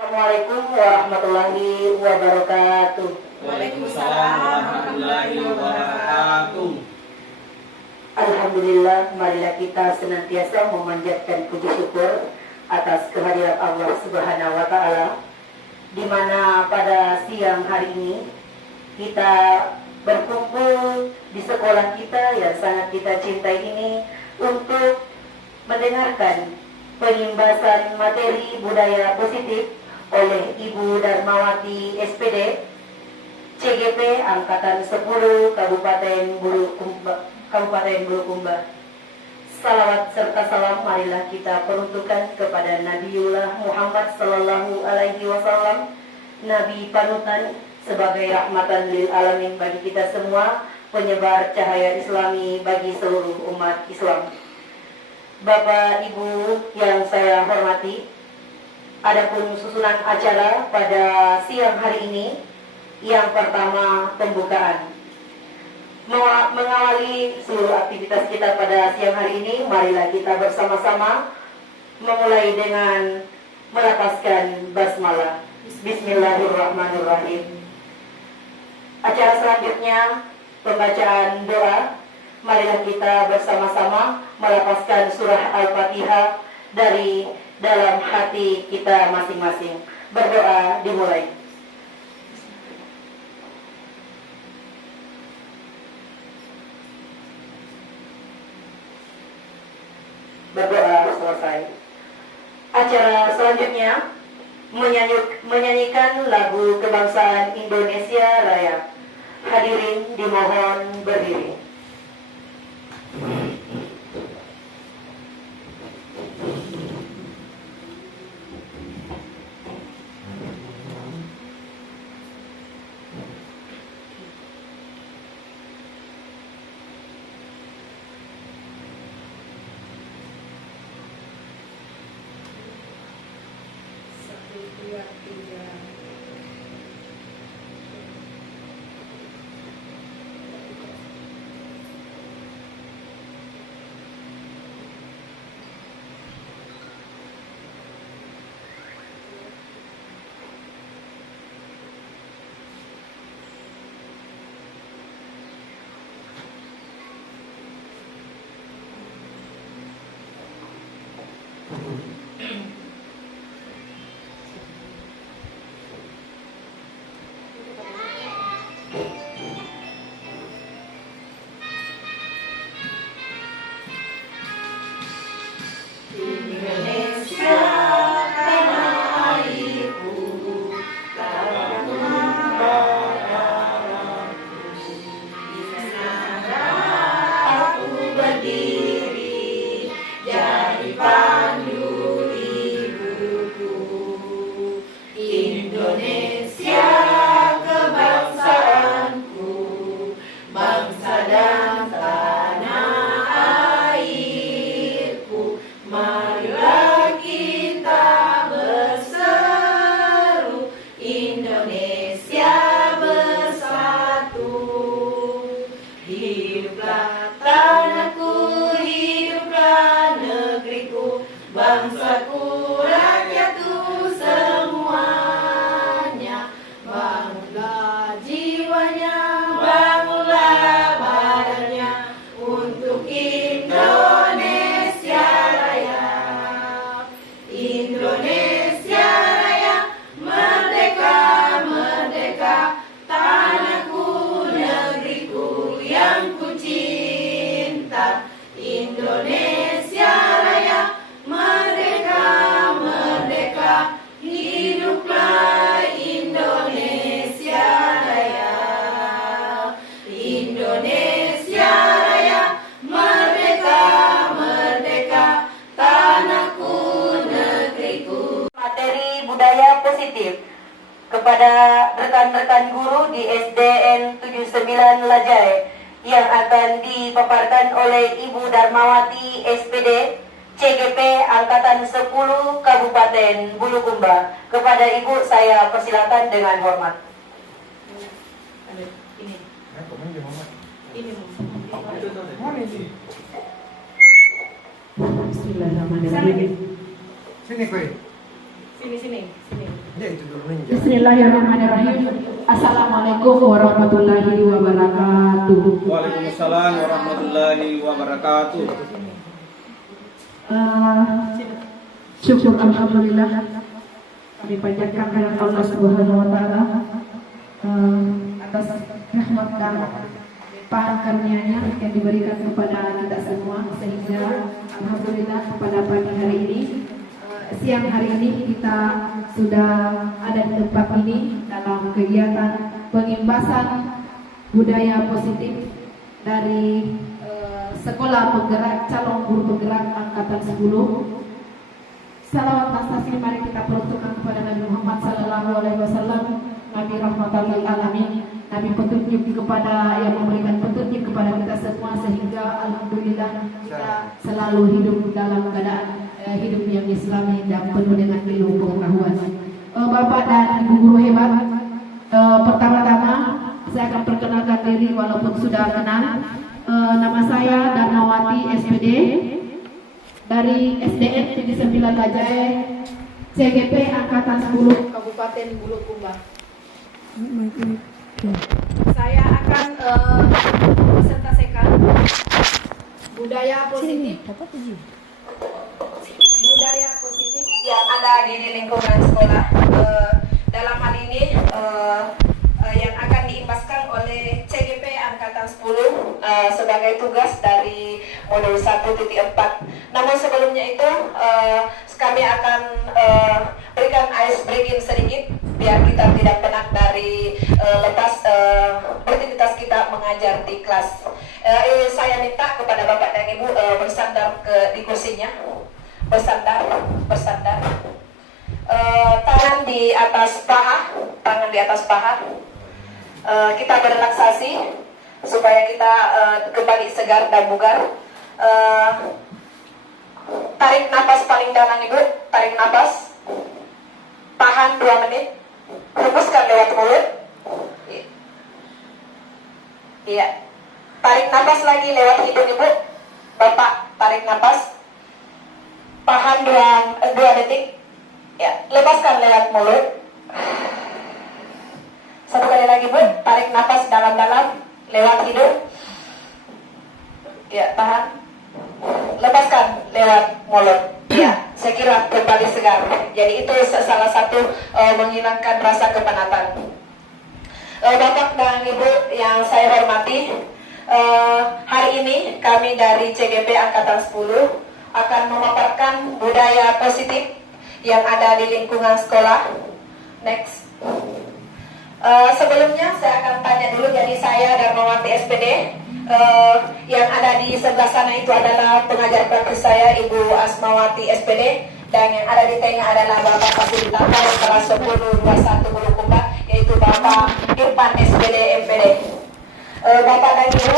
Assalamualaikum warahmatullahi wabarakatuh. Waalaikumsalam warahmatullahi wabarakatuh. Alhamdulillah, marilah kita senantiasa memanjatkan puji syukur atas kehadiran Allah Subhanahu wa Ta'ala, di mana pada siang hari ini kita berkumpul di sekolah kita yang sangat kita cintai ini untuk mendengarkan penyimbasan materi budaya positif oleh Ibu Darmawati SPD CGP Angkatan 10 Kabupaten Bulukumba. Salawat serta salam marilah kita peruntukkan kepada Nabiullah Muhammad Sallallahu Alaihi Wasallam, Nabi panutan sebagai rahmatan lil alamin bagi kita semua, penyebar cahaya Islami bagi seluruh umat Islam. Bapak Ibu yang saya hormati, adapun susunan acara pada siang hari ini, yang pertama pembukaan. Mengawali seluruh aktivitas kita pada siang hari ini, marilah kita bersama-sama memulai dengan melafazkan basmalah. Bismillahirrahmanirrahim. Acara selanjutnya pembacaan doa. Marilah kita bersama-sama melafazkan surah Al-Fatihah dari dalam hati kita masing-masing. Berdoa dimulai. Berdoa selesai. Acara selanjutnya menyanyikan lagu kebangsaan Indonesia Raya. Hadirin dimohon berdiri. Kepada rekan-rekan guru di SDN 79 Lajai yang akan dipaparkan oleh Ibu Darmawati SPD CGP Angkatan 10 Kabupaten Bulukumba. Kepada Ibu saya persilakan dengan hormat. Bismillahirrahmanirrahim. Sini, Koi. Sini. Bismillahirrahmanirrahim. Assalamualaikum warahmatullahi wabarakatuh. Waalaikumsalam warahmatullahi wabarakatuh. Syukur alhamdulillah kami panjatkan kehadirat Allah Subhanahu wa taala atas rahmat dan limpahan karunia-Nya yang diberikan kepada kita semua, sehingga alhamdulillah pada pagi hari ini, siang hari ini kita sudah ada di tempat ini dalam kegiatan pengimbasan budaya positif dari Sekolah Penggerak Calon Guru Penggerak Angkatan 10. Salawat dan taslim mari kita peruntukkan kepada Nabi Muhammad sallallahu alaihi wasallam, Nabi rahmatan lil alamin, Nabi petunjuk kepada yang memberikan petunjuk kepada kita semua, sehingga alhamdulillah kita selalu hidup dalam keadaan hidup yang islami dan penuh dengan ilmu pengetahuan. Bapak dan Ibu guru hebat, pertama-tama saya akan perkenalkan diri walaupun sudah kenal. Nama saya Darmawati SPD dari SDN Negeri 9 Lajai, CGP Angkatan 10 Kabupaten Bulukumba. Saya akan presentasikan budaya positif yang ada di lingkungan sekolah. Dalam hal ini yang akan diimbaskan oleh CGP Angkatan 10 sebagai tugas dari modul 1.4. Namun sebelumnya itu kami akan berikan ice breaking sedikit biar kita tidak penat dari lepas aktivitas kita mengajar di kelas. Saya minta kepada Bapak dan Ibu bersandar di kursinya, bersandar. Tangan di atas paha, kita berrelaksasi supaya kita kembali segar dan bugar. Tarik nafas paling dalam Ibu, tarik nafas, tahan 2 menit, hembuskan lewat mulut. Iya, tarik nafas lagi lewat hidung Ibu. Bapak tarik nafas, tahan 2 detik, ya, lepaskan lewat mulut. 1 kali lagi Bu, tarik nafas dalam-dalam lewat hidung, ya, tahan, lepaskan lewat mulut. Ya, saya kira kembali segar. Jadi itu salah satu menghilangkan rasa kepenatan. Bapak dan Ibu yang saya hormati, hari ini kami dari CGP Angkatan 10 akan memaparkan budaya positif yang ada di lingkungan sekolah. Next. Sebelumnya saya akan tanya dulu, jadi saya Darmawati SPD. Yang ada di sebelah sana itu adalah pengajar praktis saya, Ibu Asmawati SPD, dan yang ada di tengah adalah Bapak Fasilitator kelas 1021 Bulukumba, yaitu Bapak Irfan SPD MPD. Bapak dan Ibu,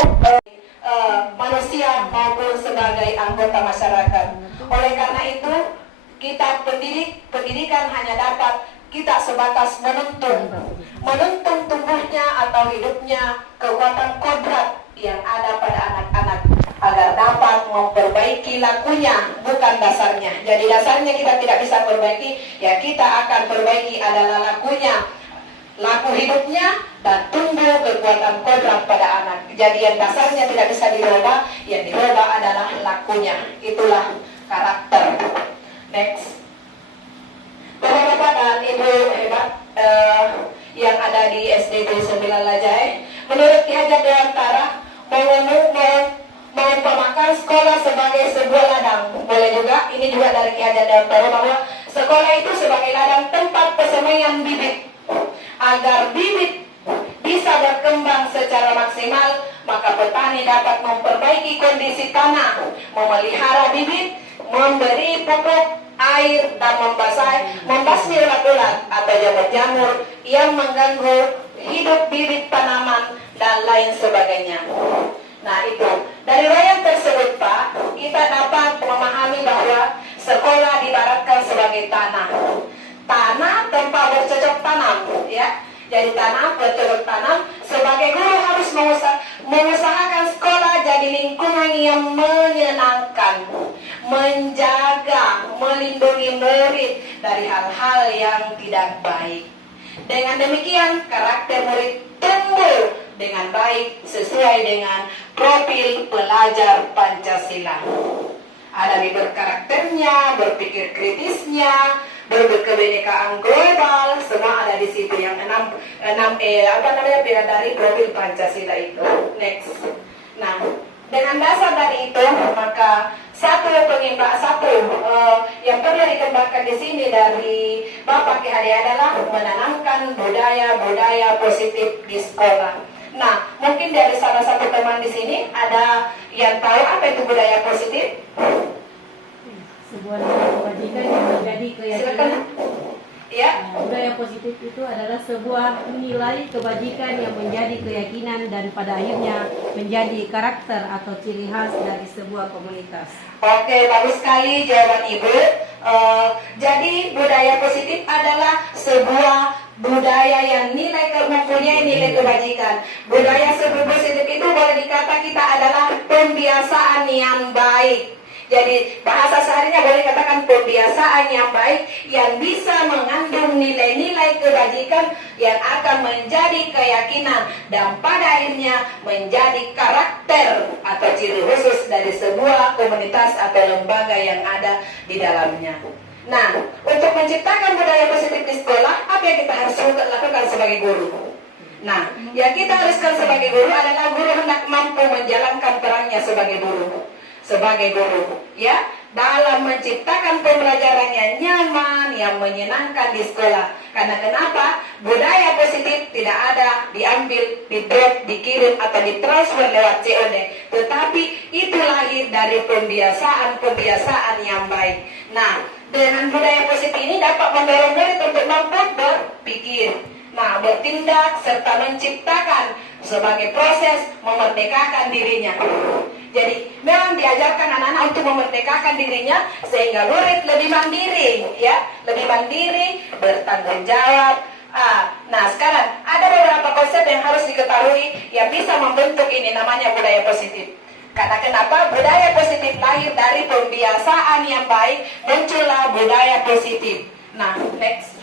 manusia maupun sebagai anggota masyarakat. Oleh karena itu, kita pendidikan hanya dapat kita sebatas menuntun tumbuhnya atau hidupnya kekuatan kodrat yang ada pada anak-anak agar dapat memperbaiki lakunya, bukan dasarnya. Jadi dasarnya kita tidak bisa perbaiki, ya kita akan perbaiki adalah lakunya, laku hidupnya, dan tumbuh kekuatan kodrat pada anak. Jadi yang dasarnya tidak bisa dirubah, yang dirubah adalah lakunya. Itulah karakter. Next. Bapak-bapak dan Ibu hebat yang ada di SD 9 Lajai, menurut Ki Hajar Dewantara mengumpamakan sekolah sebagai sebuah ladang. Boleh juga, ini juga dari Ki Hajar Dewantara, bahwa sekolah itu sebagai ladang tempat persemaian bibit. Agar bibit bisa berkembang secara maksimal, maka petani dapat memperbaiki kondisi tanah, memelihara bibit, memberi pupuk, air, dan membasmi ulat-ulat atau jamur-jamur yang mengganggu hidup bibit tanaman dan lain sebagainya. Nah itu, dari uraian tersebut Pak, kita dapat memahami bahwa sekolah diibaratkan sebagai tanah. Tanah tempat bercocok tanam, ya. Jadi tanah bercocok tanam Sebagai guru harus mengusahakan sekolah jadi lingkungan yang menyenangkan, menjaga, melindungi murid dari hal-hal yang tidak baik. Dengan demikian, karakter murid tumbuh dengan baik sesuai dengan profil pelajar Pancasila. Ada di berkarakternya, berpikir kritisnya, berkebinekaan global, semua ada di situ yang 6E dari profil Pancasila itu. Next. Nah, dengan dasar dari itu, maka yang perlu dikembangkan di sini dari Bapak Ki Hadi adalah menanamkan budaya positif di sekolah. Nah, mungkin dari salah satu teman di sini ada yang tahu apa itu budaya positif? Sebuah kewajiban yang menjadi keyakinan. Ya. Budaya positif itu adalah sebuah nilai kebajikan yang menjadi keyakinan dan pada akhirnya menjadi karakter atau ciri khas dari sebuah komunitas. Oke, bagus sekali jawaban Ibu. Jadi budaya positif adalah sebuah budaya yang mempunyai nilai kebajikan. Budaya positif itu boleh dikata kita adalah pembiasaan yang baik. Jadi bahasa seharinya boleh katakan pembiasaan yang baik yang bisa mengandung nilai-nilai kebajikan yang akan menjadi keyakinan dan pada akhirnya menjadi karakter atau ciri khusus dari sebuah komunitas atau lembaga yang ada di dalamnya. Nah, untuk menciptakan budaya positif di sekolah, apa yang kita harus lakukan sebagai guru? Nah, yang kita haruskan sebagai guru adalah guru hendak mampu menjalankan perannya sebagai guru. Ya, dalam menciptakan pembelajaran yang nyaman, yang menyenangkan di sekolah. Karena kenapa? Budaya positif tidak ada diambil, di-drop, dikirim atau ditransfer lewat COD, tetapi itu lahir dari pembiasaan yang baik. Nah, dengan budaya positif ini dapat mendorong murid untuk mampu berpikir, bertindak serta menciptakan sebagai proses memerdekakan dirinya. Jadi memang diajarkan anak-anak untuk memerdekakan dirinya sehingga murid lebih mandiri, lebih mandiri, bertanggung jawab. Nah, sekarang ada beberapa konsep yang harus diketahui yang bisa membentuk ini namanya budaya positif. Karena kenapa? Budaya positif lahir dari pembiasaan yang baik, muncullah budaya positif. Nah, next.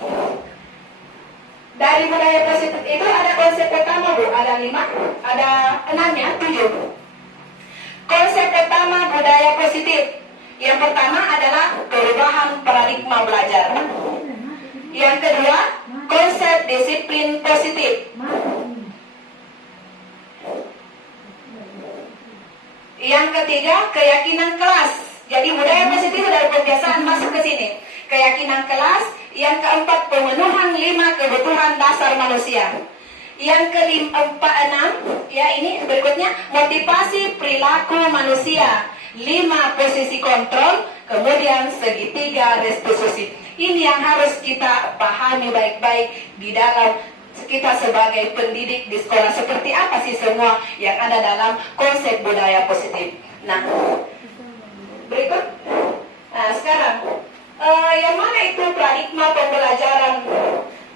Dari budaya positif itu ada konsep pertama, Bu, ada 7. Konsep pertama budaya positif. Yang pertama adalah perubahan paradigma belajar. Yang kedua, konsep disiplin positif. Yang ketiga, keyakinan kelas. Jadi budaya positif dari pembiasaan masuk ke sini. Keyakinan kelas. Yang keempat, pemenuhan 5 kebutuhan dasar manusia. Yang ke-6, ini berikutnya, motivasi perilaku manusia. 5 posisi kontrol, kemudian segitiga restitusi. Ini yang harus kita pahami baik-baik di dalam kita sebagai pendidik di sekolah. Seperti apa sih semua yang ada dalam konsep budaya positif. Nah, berikut. Nah, sekarang, yang mana itu paradigma pembelajaran?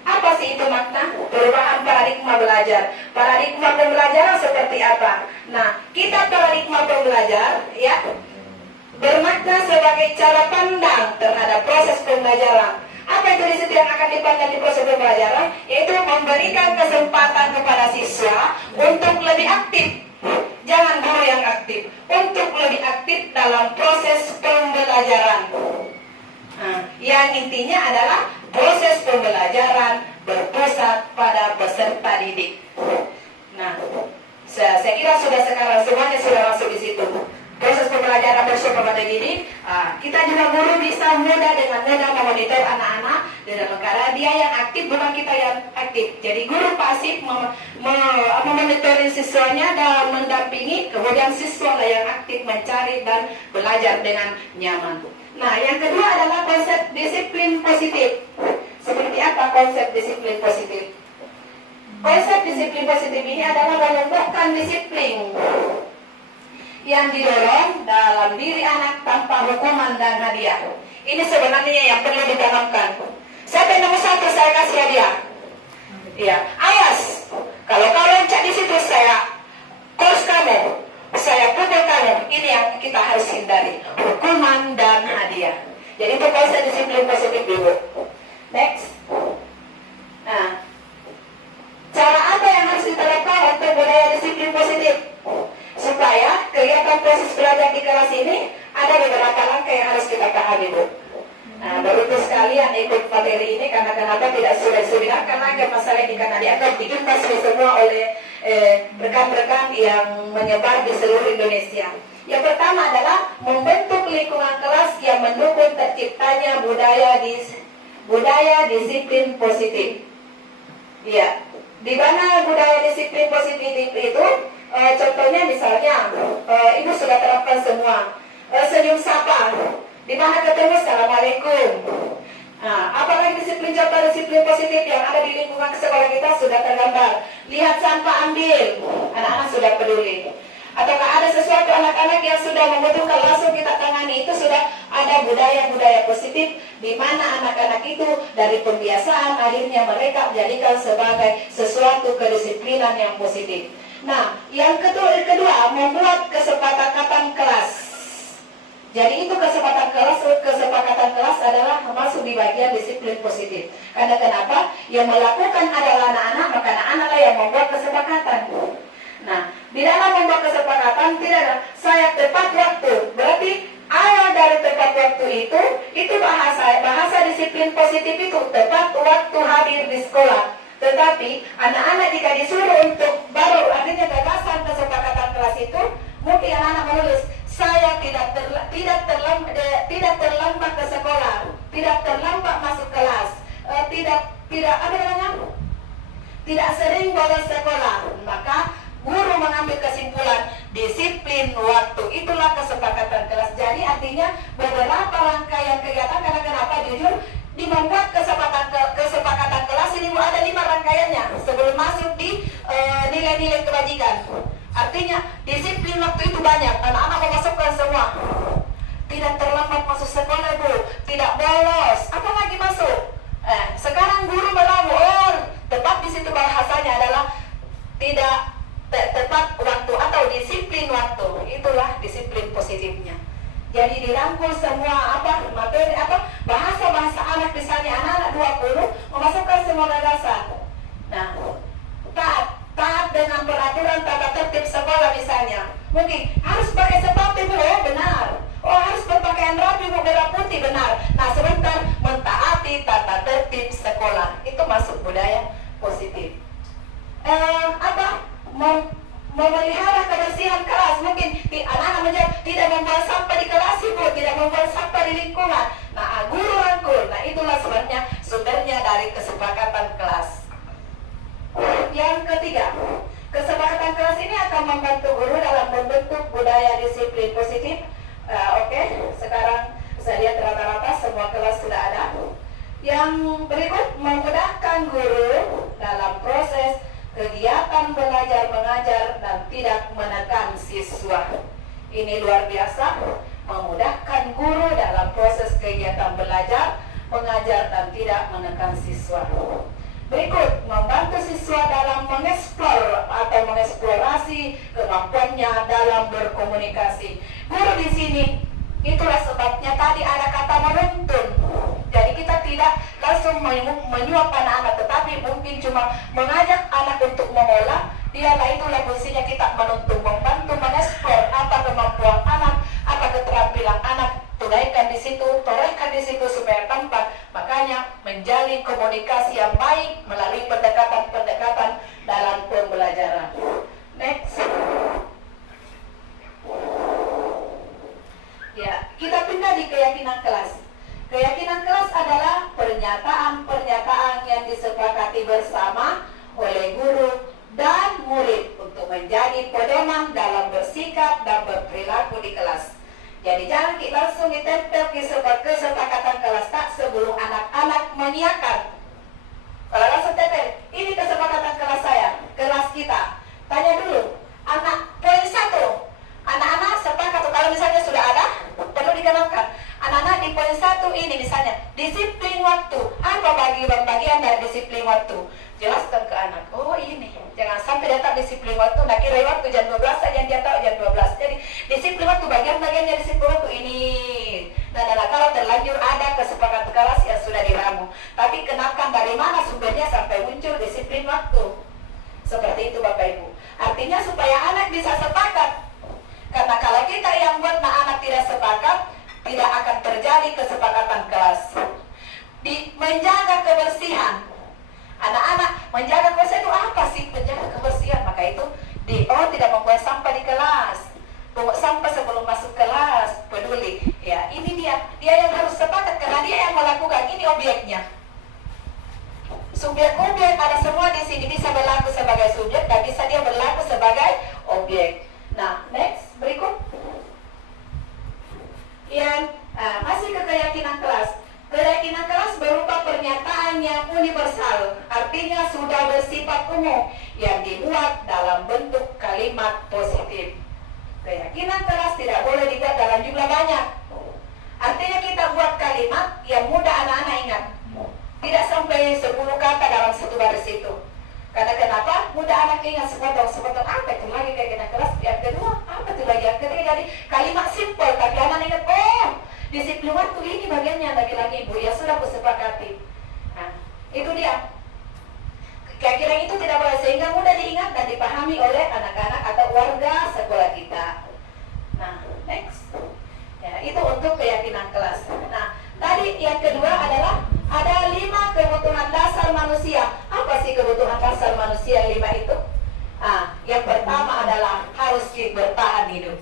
Apa sih itu makna perubahan paradigma belajar? Paradigma pembelajaran seperti apa? Nah, kita paradigma pembelajar bermakna sebagai cara pandang terhadap proses pembelajaran. Apa itu di situ yang akan dipandang di proses pembelajaran? Yaitu memberikan kesempatan kepada siswa untuk lebih aktif. Jangan guru yang aktif, untuk lebih aktif dalam proses pembelajaran. Nah, yang intinya adalah proses pembelajaran berpusat pada peserta didik. Nah, saya kira sekarang semuanya sudah masuk di situ. Proses pembelajaran berpusat pada didik. Kita juga guru bisa mudah memonitor anak-anak dalam perkara dia yang aktif bukan kita yang aktif. Jadi guru pasif memonitoring siswanya dan mendampingi, kemudian siswa yang aktif mencari dan belajar dengan nyaman. Nah, yang kedua adalah konsep disiplin positif. Seperti apa konsep disiplin positif? Konsep disiplin positif ini adalah menumbuhkan disiplin yang didorong dalam diri anak tanpa hukuman dan hadiah. Ini sebenarnya yang perlu ditanamkan. Siapa yang nomor 1 saya kasih hadiah? Ayas. Kalau kau loncat di nggak usah disiplin positif dulu. Next. Nah, cara apa yang harus diterapkan untuk budaya disiplin positif? Supaya kegiatan proses belajar di kelas ini ada beberapa langkah yang harus kita pahami, Bu. Nah, baru itu sekalian ikut materi ini karena kenapa tidak sudah karena masalah ini karena dianggap diimpas semua oleh rekan-rekan yang menyebar di seluruh Indonesia. Yang pertama adalah membentuk lingkungan kelas yang mendukung terciptanya budaya disiplin positif. Ya, di mana budaya disiplin positif itu? Contohnya misalnya, Ibu sudah terapkan semua. Senyum sapa, di mana ketemu assalamualaikum. Nah, apalagi contoh disiplin positif yang ada di lingkungan sekolah kita sudah tergambar. Lihat sampah ambil, anak-anak sudah peduli. Ataukah ada sesuatu anak-anak yang sudah membutuhkan langsung kita tangani, itu sudah ada budaya-budaya positif di mana anak-anak itu dari pembiasaan akhirnya mereka menjadikan sebagai sesuatu kedisiplinan yang positif. Nah, yang kedua membuat kesepakatan kelas. Jadi itu kesepakatan kelas adalah masuk di bagian disiplin positif. Karena kenapa? Yang melakukan adalah anak-anak, maka anak-anaklah yang membuat kesepakatan. Nah, di dalam membuat kesepakatan tidak ada saya tepat waktu. Berarti awal dari tepat waktu itu bahasa disiplin positif itu tepat waktu hadir di sekolah. Tetapi anak-anak jika disuruh untuk baru artinya gagasan kesepakatan kelas itu, mungkin anak-anak menulis saya tidak terlambat ke sekolah, tidak terlambat masuk kelas, tidak sering bolos sekolah. Maka guru mengambil kesimpulan disiplin waktu, itulah kesepakatan kelas. Jadi artinya beberapa rangkaian kegiatan, karena kenapa jujur di membuat kesepakatan kelas ini ada 5 rangkaiannya sebelum masuk di nilai-nilai kebajikan. Artinya disiplin waktu itu banyak, anak-anak memasukkan semua. Tidak terlambat masuk sekolah, Bu, tidak bolos, apalagi masuk. Sekarang guru melawan, tepat di situ bahasanya adalah tidak tepat waktu atau disiplin waktu. Itulah disiplin positifnya. Jadi dirangkul semua materi bahasa anak, misalnya anak-anak 20 memasukkan semua gagasan. Nah, taat dengan peraturan tata tertib sekolah misalnya. Mungkin harus pakai sepatu, Bu, benar. Oh, harus berpakaian rapi, Bu, merah putih, benar. Nah, sebentar mentaati tata tertib sekolah. Itu masuk budaya positif. Memelihara kebersihan kelas. Mungkin anak-anak menjawab tidak membuang sampah di kelas, Ibu, tidak membuang sampah di lingkungan. Nah, guru rangkul. Nah, itulah sebenarnya sumbernya dari kesepakatan kelas. Yang ketiga, kesepakatan kelas ini akan membantu guru dalam membentuk budaya disiplin positif. Oke, sekarang saya lihat rata-rata semua kelas sudah ada. Yang berikut, memudahkan guru dalam proses kegiatan belajar mengajar dan tidak menekan siswa. Ini luar biasa, memudahkan guru dalam proses kegiatan belajar mengajar dan tidak menekan siswa. Berikut, membantu siswa dalam mengeksplor atau mengeksplorasi kemampuannya dalam berkomunikasi. Guru di sini, itulah sebabnya tadi ada kata menuntun. Jadi kita tidak langsung menyuap anak-anak, tetapi mungkin cuma mengajak anak untuk mengolah. Dialah itulah fungsinya kita menuntun, membantu mengeksplor apa kemampuan anak, apa keterampilan anak. Torehkan di situ supaya tampak. Makanya menjalin komunikasi yang baik melalui pendekatan dalam pembelajaran. Next. Ya, kita pindah di keyakinan kelas. Keyakinan kelas adalah pernyataan-pernyataan yang disepakati bersama oleh guru dan murid untuk menjadi pedoman dalam bersikap dan berperilaku di kelas. Jadi jangan langsung ditempel kesepakatan kelas tak sebelum anak-anak menyiapkan. Kalau langsung tempel, ini kesepakatan kelas saya, kelas kita. Tanya dulu, anak poin 1, anak-anak sepakat, kalau misalnya sudah ada, perlu dikenalkan. Anak-anak di poin 1 ini misalnya, disiplin waktu. Apa bagian dari disiplin disiplin waktu. Jelaskan ke anak, oh ini, jangan sampai dia tak disiplin waktu, nak kira waktu jam 12 saja dia tahu jam 12. Jadi disiplin waktu, bagian-bagiannya disiplin waktu ini. Nah, kalau terlanjur ada kesepakatan kelas yang sudah diramu, tapi kenalkan dari mana sumbernya sampai muncul disiplin waktu. Seperti itu Bapak Ibu. Artinya supaya anak bisa sepakat. Karena kalau kita yang buat anak tidak sepakat, tidak akan terjadi kesepakatan kelas. Menjaga kebersihan. Anak-anak menjaga kebersihan itu apa sih? Menjaga kebersihan, maka itu tidak membuang sampah di kelas, pungut sampah sebelum masuk kelas, peduli. Ya, ini dia yang harus sepakat karena dia yang melakukan, ini objeknya. Subjek-objek ada semua di sini, bisa berlaku sebagai subjek dan bisa dia berlaku sebagai objek. Nah, next, berikut. Yang masih ke keyakinan kelas. Keyakinan kelas berupa pernyataan yang universal, artinya sudah bersifat umum, yang dibuat dalam bentuk kalimat positif. Keyakinan kelas tidak boleh dibuat dalam jumlah banyak. Artinya kita buat kalimat yang mudah anak-anak ingat. Tidak sampai 10 kata dalam satu baris itu. Karena kenapa? Mudah anak ingat sepotong apa itu lagi keyakinan kelas. Yang kedua, apa itu lagi? Yang ketiga, jadi kalimat simpel, tapi anak ingat, oh, disiplin waktu ini bagiannya lagi-lagi Ibu, ya sudah kusepakati. Nah, itu dia. Keyakinan itu tidak boleh, sehingga mudah diingat dan dipahami oleh anak-anak atau warga sekolah kita. Nah, next. Ya, itu untuk keyakinan kelas. Nah, tadi yang kedua adalah ada 5 kebutuhan dasar manusia. Apa sih kebutuhan dasar manusia 5 itu? Yang pertama adalah harus bertahan hidup.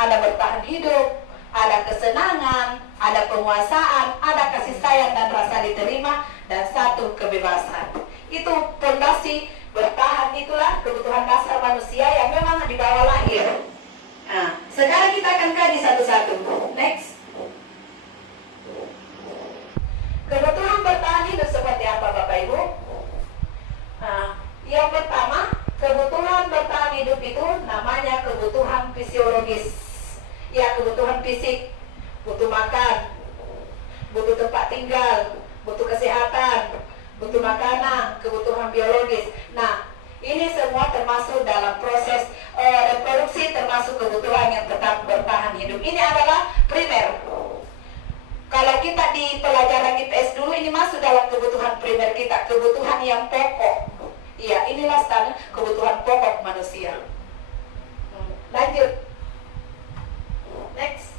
Ada bertahan hidup, ada kesenangan, ada penguasaan, ada kasih sayang dan rasa diterima, dan 1 kebebasan. Itu fondasi bertahan, itulah kebutuhan dasar manusia yang memang dibawa lahir. Sekarang kita akan kaji satu-satu. Next. Kebutuhan bertahan hidup seperti apa Bapak Ibu? Yang pertama, kebutuhan bertahan hidup itu namanya kebutuhan fisiologis. Ya, kebutuhan fisik, butuh makan, butuh tempat tinggal, butuh kesehatan, butuh makanan, kebutuhan biologis. Nah, ini semua termasuk dalam proses reproduksi, termasuk kebutuhan yang tetap bertahan hidup. Ini adalah primer. Kalau kita di pelajaran IPS dulu, ini masuk dalam kebutuhan primer kita, kebutuhan yang pokok. Iya, inilah standar kebutuhan pokok manusia. Lanjut. Next.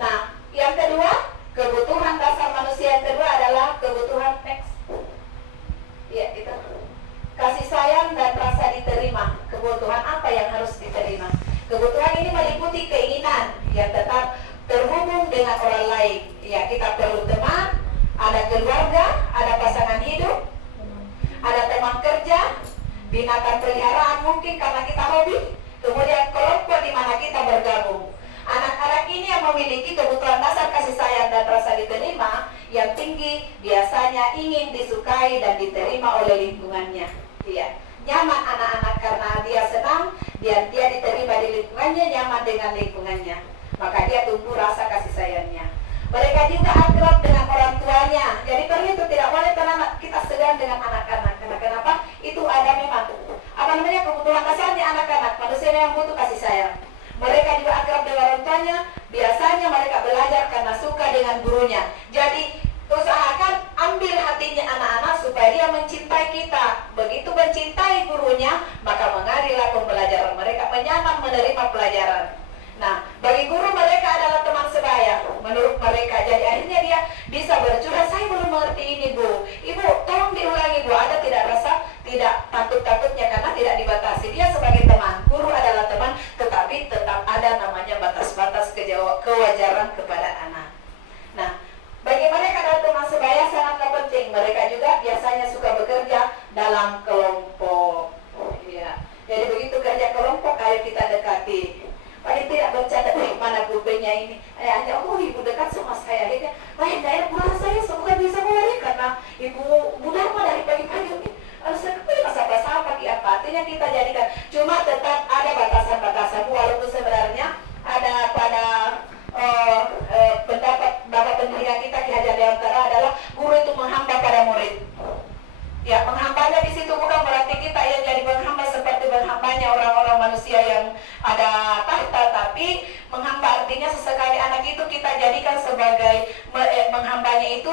Nah, yang kedua, kebutuhan dasar manusia yang kedua adalah kebutuhan next. Ya, itu. Kasih sayang dan rasa diterima. Kebutuhan apa yang harus diterima? Kebutuhan ini meliputi keinginan yang tetap terhubung dengan orang lain. Ya, kita perlu teman, ada keluarga, ada pasangan hidup, ada teman kerja, binatang peliharaan mungkin karena kita hobi, kemudian kelompok di mana kita bergabung. Anak-anak ini yang memiliki kebutuhan dasar kasih sayang dan rasa diterima yang tinggi, biasanya ingin disukai dan diterima oleh lingkungannya. Iya. Nyaman anak-anak karena dia senang, dia diterima di lingkungannya, nyaman dengan lingkungannya, maka dia tumbuh rasa kasih sayangnya. Mereka juga akrab dengan orang tuanya. Jadi perlu itu tidak boleh karena kita segan dengan anak-anak. Karena kenapa? Itu ada memang kebutuhan dasarnya anak-anak, manusia yang butuh kasih sayang. Mereka juga akrab dengan orang tuanya. Biasanya mereka belajar karena suka dengan gurunya. Jadi usahakan ambil hatinya anak-anak supaya dia mencintai kita. Begitu mencintai gurunya, maka mengarilah pembelajaran mereka, menyaman menerima pelajaran. Nah, bagi guru mereka adalah teman sebaya menurut mereka. Jadi akhirnya dia bisa bercurhat, saya belum mengerti ini Bu, Ibu tolong diulangi Bu. Ada tidak rasa tidak takut-takutnya karena tidak dibatasi. Dia sebagai teman, guru adalah teman, tetapi tetap ada namanya batas-batas kewajaran kepada anak. Nah, bagi mereka adalah teman sebaya sangatlah penting. Mereka juga biasanya suka bekerja dalam kelompok. Ya. Jadi begitu kerja kelompok, ayo kita dekati. Paling tidak bercanda, mana pulpennya ini. Hanya, oh ibu dekat sama saya. Dia, lain daerah pulang saya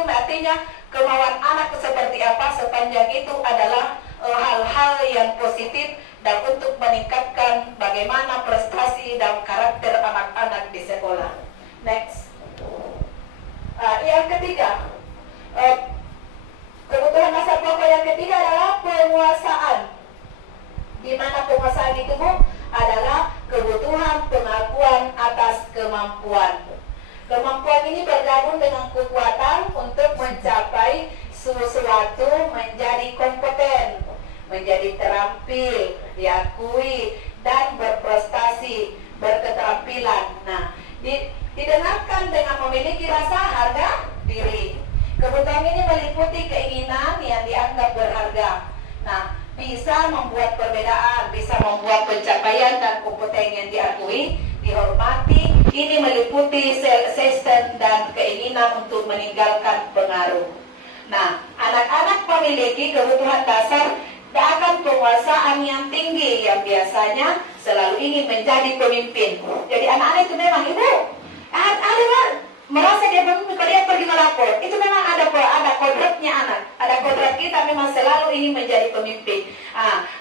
artinya kemauan anak seperti apa sepanjang itu adalah hal-hal yang positif dan untuk meningkatkan bagaimana prestasi dan karakter anak-anak di sekolah. Next. Yang ketiga, kebutuhan dasar pokok yang ketiga adalah penguasaan. Di mana penguasaan itu Bu adalah kebutuhan pengakuan atas kemampuan. Kemampuan ini bergabung dengan kekuatan untuk mencapai sesuatu, menjadi kompeten, menjadi terampil, diakui, dan berprestasi, berketerampilan. Nah, didengarkan dengan memiliki rasa harga diri. Kebutuhan ini meliputi keinginan yang dianggap berharga. Nah, bisa membuat perbedaan, bisa membuat pencapaian dan kompeten yang diakui, dihormati. Ini meliputi sistem dan keinginan untuk meninggalkan pengaruh. Nah, anak-anak memiliki kebutuhan dasar akan penguasaan yang tinggi yang biasanya selalu ingin menjadi pemimpin. Jadi anak-anak itu memang ibu, ada merasa dia pemimpin, kalau dia pergi melapor, itu memang ada kodratnya anak, ada kodrat kita memang selalu ingin menjadi pemimpin.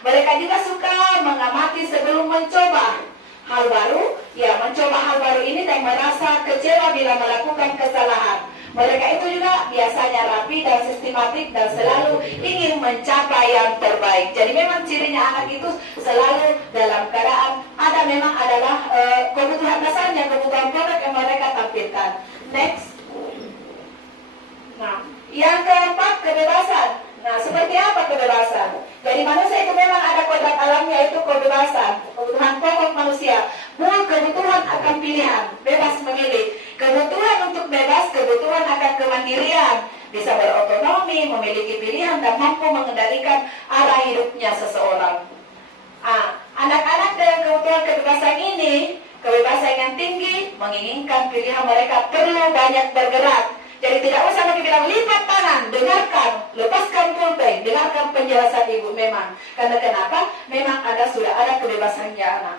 Mereka juga suka mengamati sebelum mencoba hal baru, ya mencoba hal baru ini dan merasa kecewa bila melakukan kesalahan. Mereka itu juga biasanya rapi dan sistematik dan selalu ingin mencapai yang terbaik. Jadi memang cirinya anak itu selalu dalam keadaan ada memang adalah kebutuhan dasarnya, kebutuhan pokok yang mereka tampilkan. Next. Nah, yang keempat, kebebasan. Nah, seperti apa kebebasan? Jadi manusia itu memang ada kodrat alamnya, itu kebebasan, kebutuhan pokok manusia. Bukan kebutuhan akan pilihan, bebas memilih. Kebutuhan untuk bebas, kebutuhan akan kemandirian, bisa berotonomi, memiliki pilihan dan mampu mengendalikan arah hidupnya seseorang. Anak-anak dengan kebutuhan kebebasan ini, kebebasan yang tinggi, menginginkan pilihan mereka perlu banyak bergerak. Jadi tidak usah lagi bilang lipat tangan, dengarkan, lepaskan pulpen, dengarkan penjelasan ibu memang. Karena kenapa? Memang sudah ada kebebasannya anak.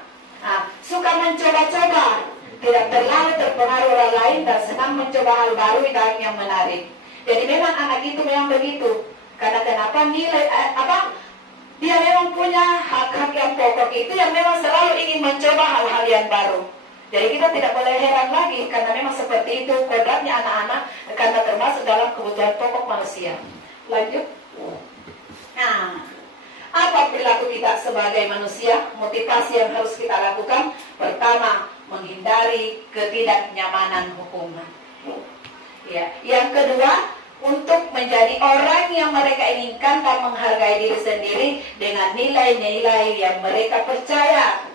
Suka mencoba-coba, tidak terlalu terpengaruh orang lain dan senang mencoba hal baru dan yang menarik. Jadi memang anak itu memang begitu. Karena kenapa? Dia memang punya hak-hak yang pokok itu yang memang selalu ingin mencoba hal-hal yang baru. Jadi kita tidak boleh heran lagi karena memang seperti itu kodratnya anak-anak karena termasuk dalam kebutuhan pokok manusia. Lanjut. Nah, apa perilaku kita sebagai manusia? Motivasi yang harus kita lakukan. Pertama, menghindari ketidaknyamanan hukuman. Ya, yang kedua, untuk menjadi orang yang mereka inginkan dan menghargai diri sendiri dengan nilai-nilai yang mereka percaya.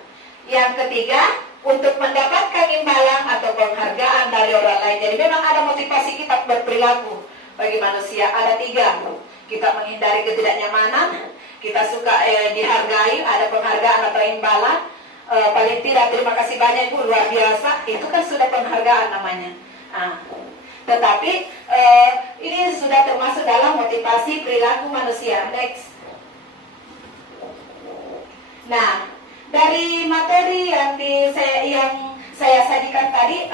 Yang ketiga, untuk mendapatkan imbalan atau penghargaan dari orang lain. Jadi memang ada motivasi kita berperilaku bagi manusia. Ada 3. Kita menghindari ketidaknyamanan, kita suka dihargai, ada penghargaan atau imbalan. Paling tidak terima kasih banyak Bu, luar biasa. Itu kan sudah penghargaan namanya. Tetapi ini sudah termasuk dalam motivasi perilaku manusia. Next. Nah, dari materi yang saya sajikan tadi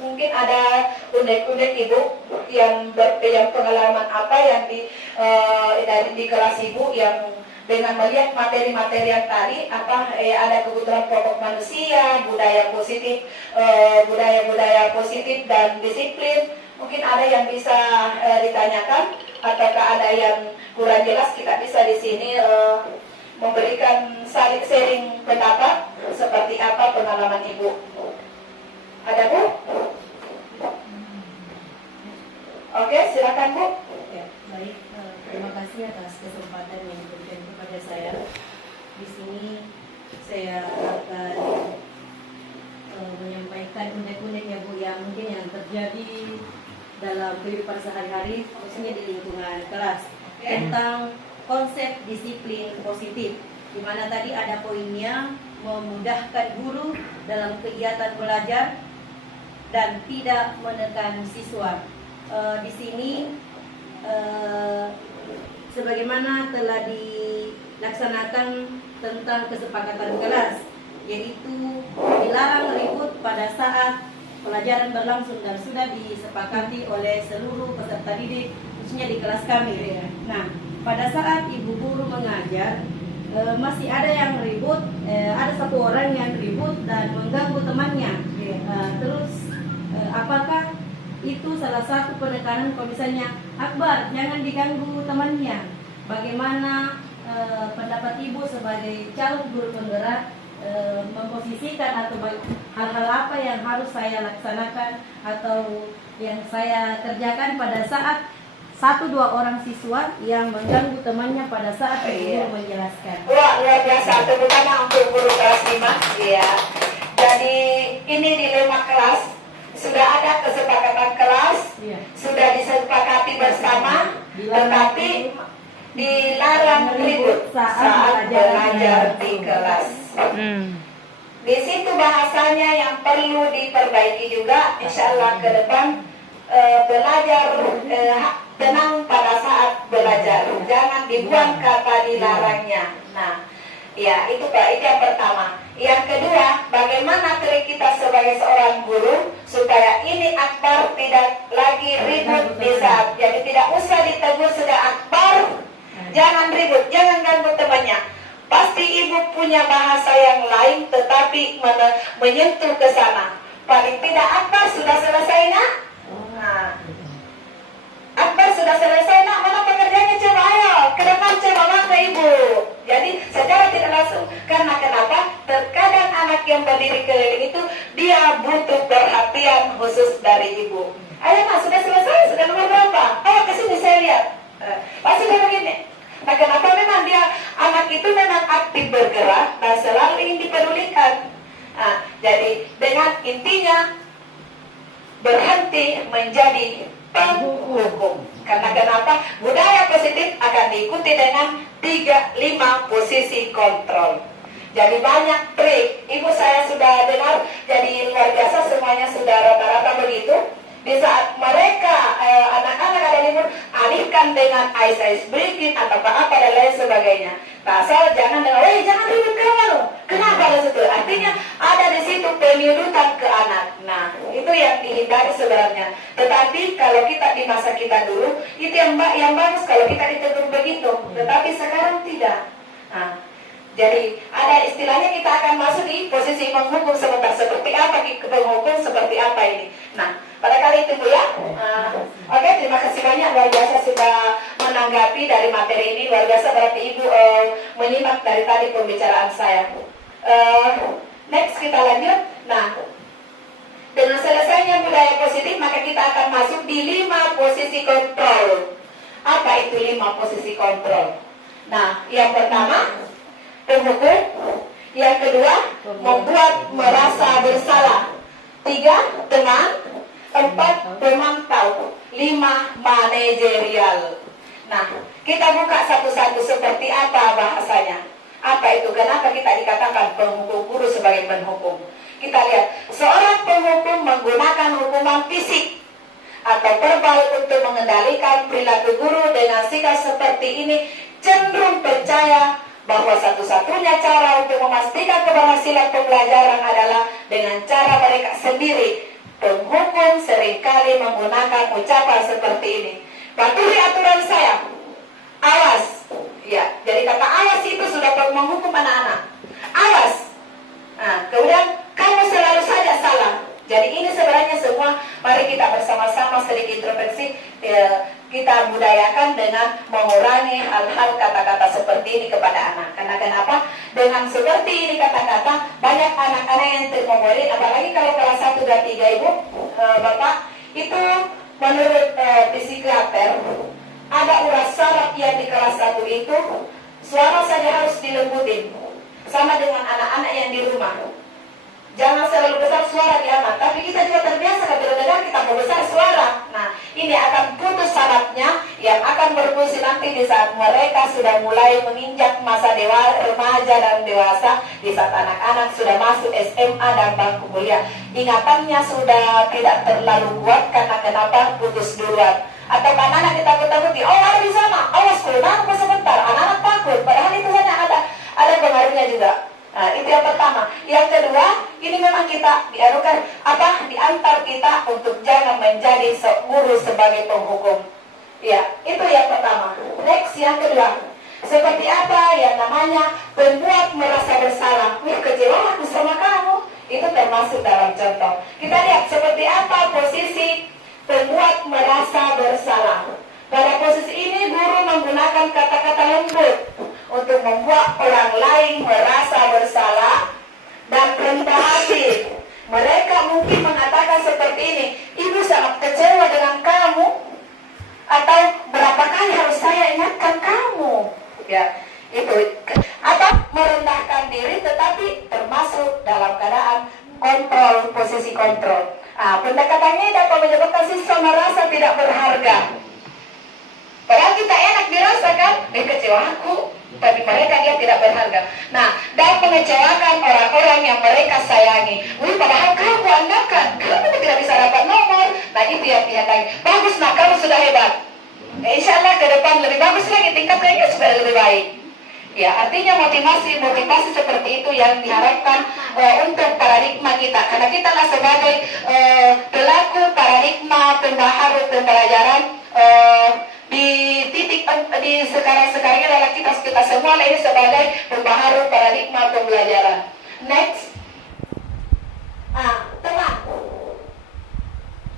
mungkin ada unek-unek ibu yang pengalaman apa yang di kelas ibu yang dengan melihat materi-materi yang tadi ada kebutuhan pokok manusia, budaya positif dan disiplin. Mungkin ada yang bisa ditanyakan ataukah ada yang kurang jelas, kita bisa di sini memberikan saling sharing pendapat seperti apa pengalaman ibu. Ada Bu? Oke, silakan Bu. Ya, baik. Terima kasih atas kesempatan yang diberikan kepada saya. Di sini saya akan menyampaikan unek-unek ya Bu, yang mungkin yang terjadi dalam kehidupan sehari-hari, khususnya di lingkungan kelas, tentang konsep disiplin positif, di mana tadi ada poinnya memudahkan guru dalam kegiatan belajar dan tidak menekan siswa. Di sini sebagaimana telah dilaksanakan tentang kesepakatan kelas, yaitu dilarang ribut pada saat pelajaran berlangsung dan sudah disepakati oleh seluruh peserta didik, khususnya di kelas kami. Nah, pada saat ibu guru mengajar, masih ada yang ribut, ada satu orang yang ribut dan mengganggu temannya. Terus apakah itu salah satu penekanan kalau misalnya Akbar jangan diganggu temannya? Bagaimana pendapat ibu sebagai calon guru penggerak memposisikan atau hal-hal apa yang harus saya laksanakan atau yang saya kerjakan pada saat 1-2 orang siswa yang mengganggu temannya pada saat guru menjelaskan? Wah, luar biasa, terutama untuk guru kelas 5. Iya. Jadi ini dilema kelas, sudah ada kesepakatan kelas, sudah disepakati bersama, tetapi dilarang ribut saat belajar di kelas. Di situ bahasanya yang perlu diperbaiki juga, insya Allah ke depan belajar tenang pada saat belajar, jangan dibuang kata dilarangnya. Nah, ya itu yang pertama. Yang kedua, bagaimana trik kita sebagai seorang guru supaya ini Akbar tidak lagi ribut di saat, jadi tidak usah ditegur sudah Akbar, jangan ribut, jangan ganggu temannya. Pasti ibu punya bahasa yang lain, tetapi menyentuh ke sana. Paling tidak Akbar sudah selesai nak? Nah, Akbar sudah selesai nak, mana pekerjaannya, coba ayo ke depan, coba mangga ibu. Jadi secara tidak langsung, karena kenapa? Terkadang anak yang berdiri keliling itu dia butuh perhatian khusus dari ibu. Ayo nak, sudah selesai, sudah nomor berapa? Ayo kesini saya lihat. Pasti dia begini. Nah, kenapa memang dia anak itu memang aktif bergerak dan selalu ingin dipedulikan. Nah, jadi dengan intinya berhenti menjadi penghukum. Karena kenapa? Budaya positif akan diikuti dengan 3-5 posisi kontrol. Jadi banyak trik. Ibu saya sudah dengar, jadi luar biasa, semuanya sudah rata-rata begitu. Di saat mereka anak-anak ada libur, alihkan dengan ice breaking atau apa dan lain sebagainya. Nah, asal jangan dengan, jangan ribut kamu. Kenapa ada situ? Artinya ada di situ penyudutan ke anak. Nah, itu yang dihindari sebenarnya. Tetapi kalau kita di masa kita dulu, itu yang bagus kalau kita ditegur begitu. Tetapi sekarang tidak. Nah, jadi ada istilahnya kita akan masuk di posisi menghukum sebentar. Seperti apa penghukum, seperti apa ini. Nah, pada kali itu Bu ya. Oke, terima kasih banyak, luar biasa sudah menanggapi dari materi ini. Luar biasa berarti Ibu menyimak dari tadi pembicaraan saya. Next kita lanjut. Nah, dengan selesainya budaya positif, maka kita akan masuk di 5 posisi kontrol. Apa itu 5 posisi kontrol? Nah, yang pertama penghukum, yang kedua membuat merasa bersalah, 3 teman, 4 pemantau, 5 manajerial. Nah, kita buka satu-satu seperti apa bahasanya. Apa itu? Kenapa kita dikatakan penghukum guru sebagai penghukum? Kita lihat, seorang penghukum menggunakan hukuman fisik atau verbal untuk mengendalikan perilaku guru dengan sikap seperti ini, cenderung percaya bahwa satu-satunya cara untuk memastikan keberhasilan pembelajaran adalah dengan cara mereka sendiri. Penghukum seringkali menggunakan ucapan seperti ini. Patuhi aturan saya. Awas. Ya, jadi kata awas itu sudah menghukum anak-anak. Awas. Nah, kemudian kamu selalu saja salah. Jadi ini sebenarnya semua, mari kita bersama-sama sedikit introspeksi, kita budayakan dengan mengurangi hal-hal kata-kata seperti ini kepada anak. Karena kenapa? Dengan seperti ini kata-kata, banyak anak-anak yang termomorit, apalagi kalau kelas 1 dan 3 Ibu, Bapak, itu menurut psikiater, ada uras saraf yang di kelas 1 itu, suara saja harus dilembutin. Sama dengan anak-anak yang di rumah. Jangan selalu besar suara di anak, tapi kita juga terbiasa kadang-kadang kita membesar suara. Nah, ini akan putus sarafnya yang akan berfungsi nanti di saat mereka sudah mulai menginjak masa remaja dan dewasa, di saat anak-anak sudah masuk SMA dan bangku kuliah. Ingatannya sudah tidak terlalu kuat karena kenapa putus duluan. Atau anak-anak ditakut-takuti, oh ada di sana, awas keluar sebentar, anak-anak takut, padahal itu hanya ada pengaruhnya juga. Nah, itu yang pertama. Yang kedua, ini memang kita dianukan antar kita untuk jangan menjadi guru sebagai penghukum. Ya, itu yang pertama. Next, yang kedua. Seperti apa yang namanya pembuat merasa bersalah. Wih, kecewa aku sama kamu. Itu termasuk dalam contoh. Kita lihat seperti apa posisi pembuat merasa bersalah. Pada posisi ini guru menggunakan kata-kata lembut untuk membuat orang lain merasa bersalah dan rendah hati. Mereka mungkin mengatakan seperti ini, ibu sangat kecewa dengan kamu, atau berapa kali harus saya ingatkan kamu. Ya, itu atau merendahkan diri tetapi termasuk dalam keadaan kontrol, posisi kontrol. Pendekatannya dapat menyebabkan siswa merasa tidak berharga. Padahal kita enak dirasakan, kecewa aku, tapi mereka dia tidak berharga. Nah, dan mengecewakan orang-orang yang mereka sayangi. Wih, padahal kamu andalkan, kamu tidak bisa dapat nomor. Nah, itu yang dihendaki. Bagus, nah kamu sudah hebat. Insya Allah ke depan lebih bagus lagi, tingkatnya supaya lebih baik. Ya, artinya motivasi seperti itu yang diharapkan untuk paradigma kita. Karena kita lah sebagai pelaku paradigma pembaharu pembelajaran di titik di sekarang ini adalah kita semua ini sebagai pembaharu paradigma pembelajaran. Next, teman.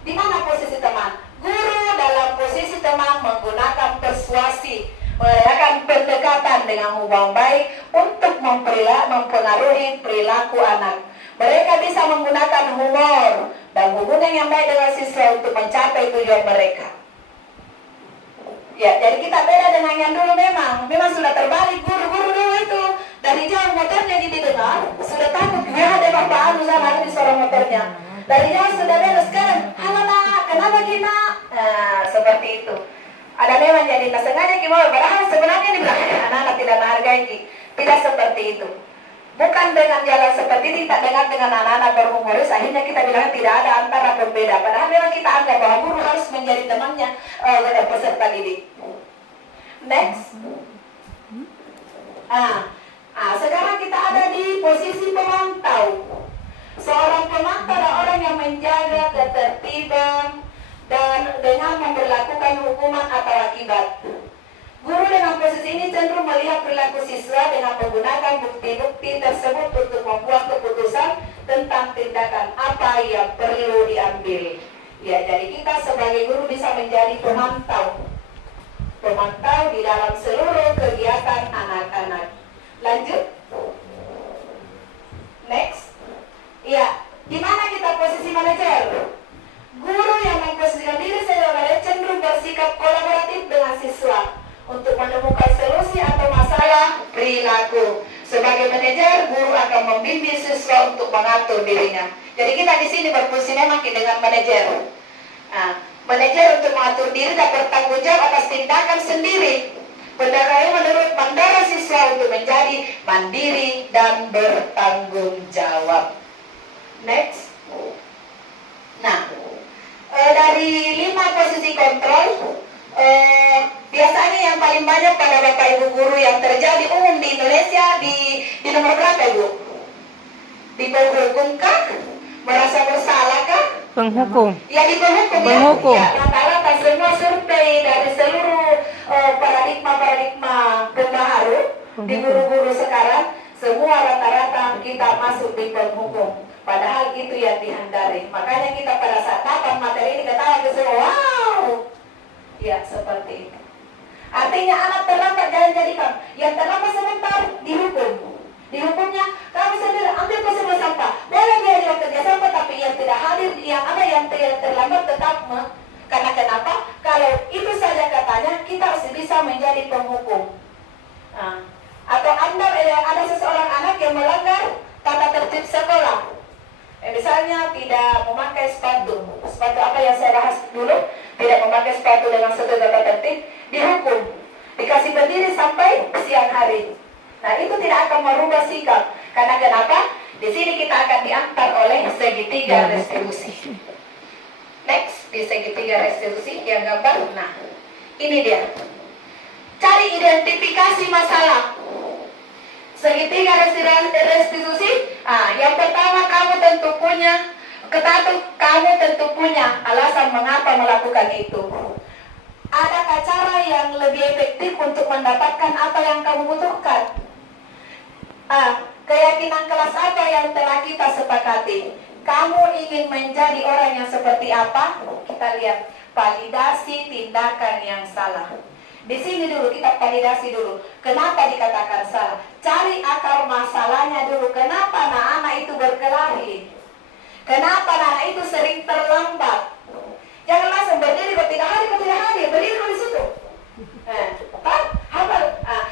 Di mana posisi teman? Guru dalam posisi teman menggunakan persuasi, menggunakan pendekatan dengan hubungan baik untuk mempengaruhi perilaku anak. Mereka bisa menggunakan humor dan hubungan yang baik dengan siswa untuk mencapai tujuan mereka. Ya, jadi kita beda dengan yang dulu memang sudah terbalik. Guru-guru dulu itu dari jauh motornya didengar, sudah takut, ya ada bapak anu sana di suara motornya. Dari jauh sudah beda, sekarang, halo nak, kenapa kita? Seperti itu. Ada memang jadi tak sengaja kita, padahal sebenarnya dibilang anak-anak tidak menghargai, tidak seperti itu. Bukan dengan jalan seperti ini, tak dengar dengan anak-anak berhumoris, akhirnya kita bilang tidak ada antara berbeda. Padahal memang kita anggap bahwa guru harus menjadi temannya peserta didik. Next. Sekarang kita ada di posisi pemantau. Seorang pemantau adalah orang yang menjaga ketertiban dan dengan memberlakukan hukuman atau akibat. Guru dengan posisi ini cenderung melihat perilaku siswa dengan menggunakan bukti-bukti tersebut untuk membuat keputusan tentang tindakan apa yang perlu diambil. Ya, jadi kita sebagai guru bisa menjadi pemantau di dalam seluruh kegiatan anak-anak. Lanjut. Next. Ya, di mana kita posisi manajer? Guru yang memposisikan diri sebagai cenderung bersikap kolaboratif dengan siswa untuk menemukan solusi atau masalah perilaku. Sebagai manajer, guru akan membimbing siswa untuk mengatur dirinya. Jadi kita di sini berfungsi memang dengan manajer. Manajer untuk mengatur diri dan bertanggung jawab atas tindakan sendiri. Pendekatan menurut mendorong siswa untuk menjadi mandiri dan bertanggung jawab. Next. Nah, dari 5 posisi kontrol, biasanya yang paling banyak pada Bapak Ibu guru yang terjadi umum di Indonesia di nomor berapa Ibu? Di penghukumkah? Merasa bersalahkah? Penghukum. Ya, di penghukum. Ya, rata-rata semua survei dari seluruh paradigma pembaharu di guru-guru sekarang, semua rata-rata kita masuk di penghukum. Padahal itu yang dihindari. Makanya kita pada saat dapat materi ini ketawa ke semua, wow. Ya, seperti itu. Artinya anak terlambat jangan jadikan. Yang terlambat sebentar dihukum. Dihukumnya kamu sendiri ambil ke semua sampah. Boleh dia juga kerja sampah, tapi yang tidak hadir, yang ada yang terlambat tetap karena kenapa? Kalau itu saja katanya kita harus bisa menjadi penghukum. Atau Anda ada seseorang anak yang melanggar tata tertib sekolah. Misalnya tidak memakai sepatu apa yang saya bahas dulu, tidak memakai sepatu dengan sesuai tata tertib, dihukum, dikasih berdiri sampai siang hari. Nah, itu tidak akan merubah sikap. Karena kenapa? Di sini kita akan diantar oleh segitiga restitusi. Next, di segitiga restitusi yang gambar. Nah, ini dia. Cari identifikasi masalah. Segitiga restitusi. Yang pertama kamu tentu punya Kamu tentu punya alasan mengapa melakukan itu. Adakah cara yang lebih efektif untuk mendapatkan apa yang kamu butuhkan? Keyakinan kelas apa yang telah kita sepakati? Kamu ingin menjadi orang yang seperti apa? Kita lihat, validasi tindakan yang salah. Di sini dulu kita validasi dulu. Kenapa dikatakan salah? Cari akar masalahnya dulu. Kenapa anak-anak itu berkelahi? Kenapa anak itu sering terlambat? Jangan langsung berdiri kok tidak hadir, berdiri kok di situ.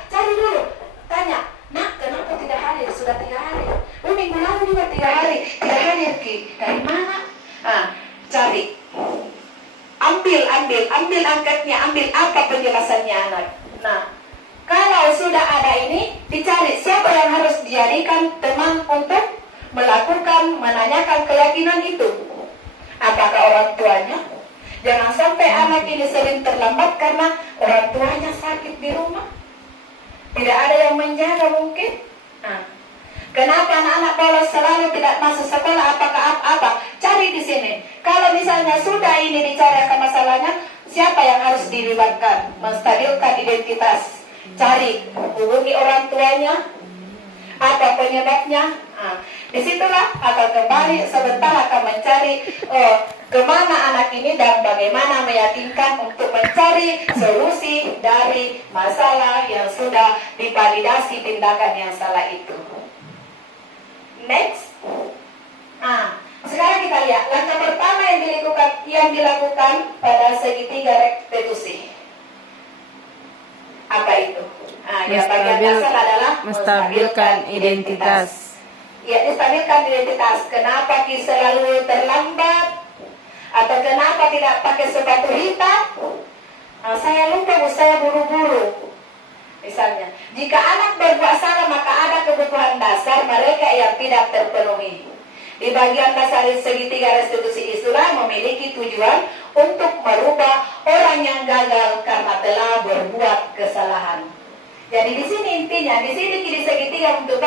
Cari dulu, tanya, nak kenapa tidak hadir? Sudah 3 hari. Minggu lalu juga 3 hari tidak hadir Ki. Dari mana? Cari. Ambil angkatnya, ambil apa penjelasannya anak. Nah, kalau sudah ada ini, dicari siapa yang harus dijadikan teman untuk menanyakan keyakinan itu. Apakah orang tuanya? Jangan sampai anak ini sering terlambat karena orang tuanya sakit di rumah. Tidak ada yang menjaga mungkin. Kenapa anak-anak bolos selalu tidak masuk sekolah? Apakah apa? Cari di sini. Kalau misalnya sudah ini dicari ke masalahnya, siapa yang harus dilibatkan? Menstabilkan identitas. Cari, hubungi orang tuanya. Apa penyebabnya? Disitulah akan kembali sebentar akan mencari kemana anak ini dan bagaimana meyakinkan untuk mencari solusi dari masalah yang sudah divalidasi tindakan yang salah itu. Next. Sekarang kita lihat langkah pertama yang dilakukan pada segitiga restitusi. Apa itu? Yang bagian dasar adalah menstabilkan identitas. Ya, menstabilkan identitas. Kenapa Ki selalu terlambat? Atau kenapa tidak pakai sepatu hitam? Saya lupa, saya buru-buru. Misalnya, jika anak berbuat salah maka ada kebutuhan dasar mereka yang tidak terpenuhi. Di bagian dasar segitiga restitusi itulah memiliki tujuan untuk merubah orang yang gagal karena telah berbuat kesalahan. Jadi di sini intinya, di sini di segitiga untuk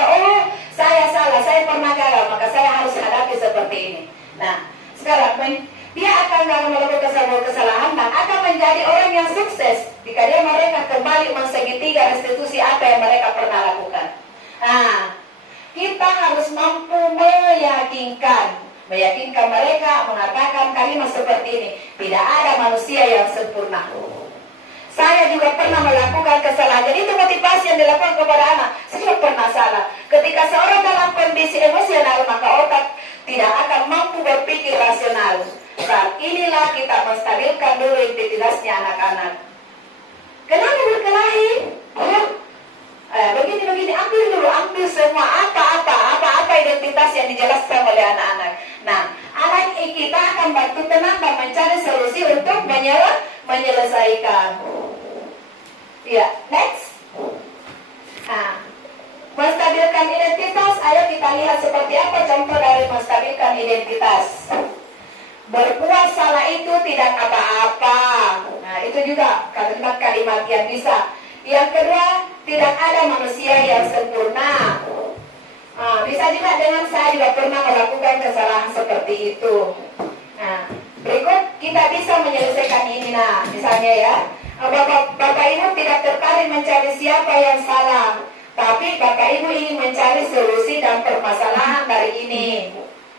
saya salah, saya pernah gagal, maka saya harus hadapi seperti ini. Nah, sekarang dia akan melakukan kesalahan dan akan menjadi orang yang sukses jika mereka kembali mensegitiga restitusi apa yang mereka pernah lakukan. Kita harus mampu meyakinkan mereka mengatakan kalimat seperti ini. Tidak ada manusia yang sempurna. Saya juga pernah melakukan kesalahan. Jadi itu motivasi yang dilakukan kepada anak. Saya juga pernah salah. Ketika seorang dalam kondisi emosional, maka otak tidak akan mampu berpikir rasional. Saat inilah kita menstabilkan dulu identitasnya anak-anak. Kenapa berkelahi? Begini, ambil semua apa identitas yang dijelaskan oleh anak-anak. Nah, anak kita akan bantu tenang dan mencari solusi untuk menyelesaikan. Ya, next. Menstabilkan identitas. Ayo kita lihat seperti apa contoh dari menstabilkan identitas. Berbuat salah itu tidak apa-apa. Nah, itu juga kalimat-kalimat yang bisa. Yang kedua, tidak ada manusia yang sempurna. Bisa juga dengan saya juga pernah melakukan kesalahan seperti itu. Nah, berikut kita bisa menyelesaikan ini. Nah, misalnya ya, Bapak Ibu tidak tertarik mencari siapa yang salah, tapi Bapak Ibu ingin mencari solusi dan permasalahan dari ini.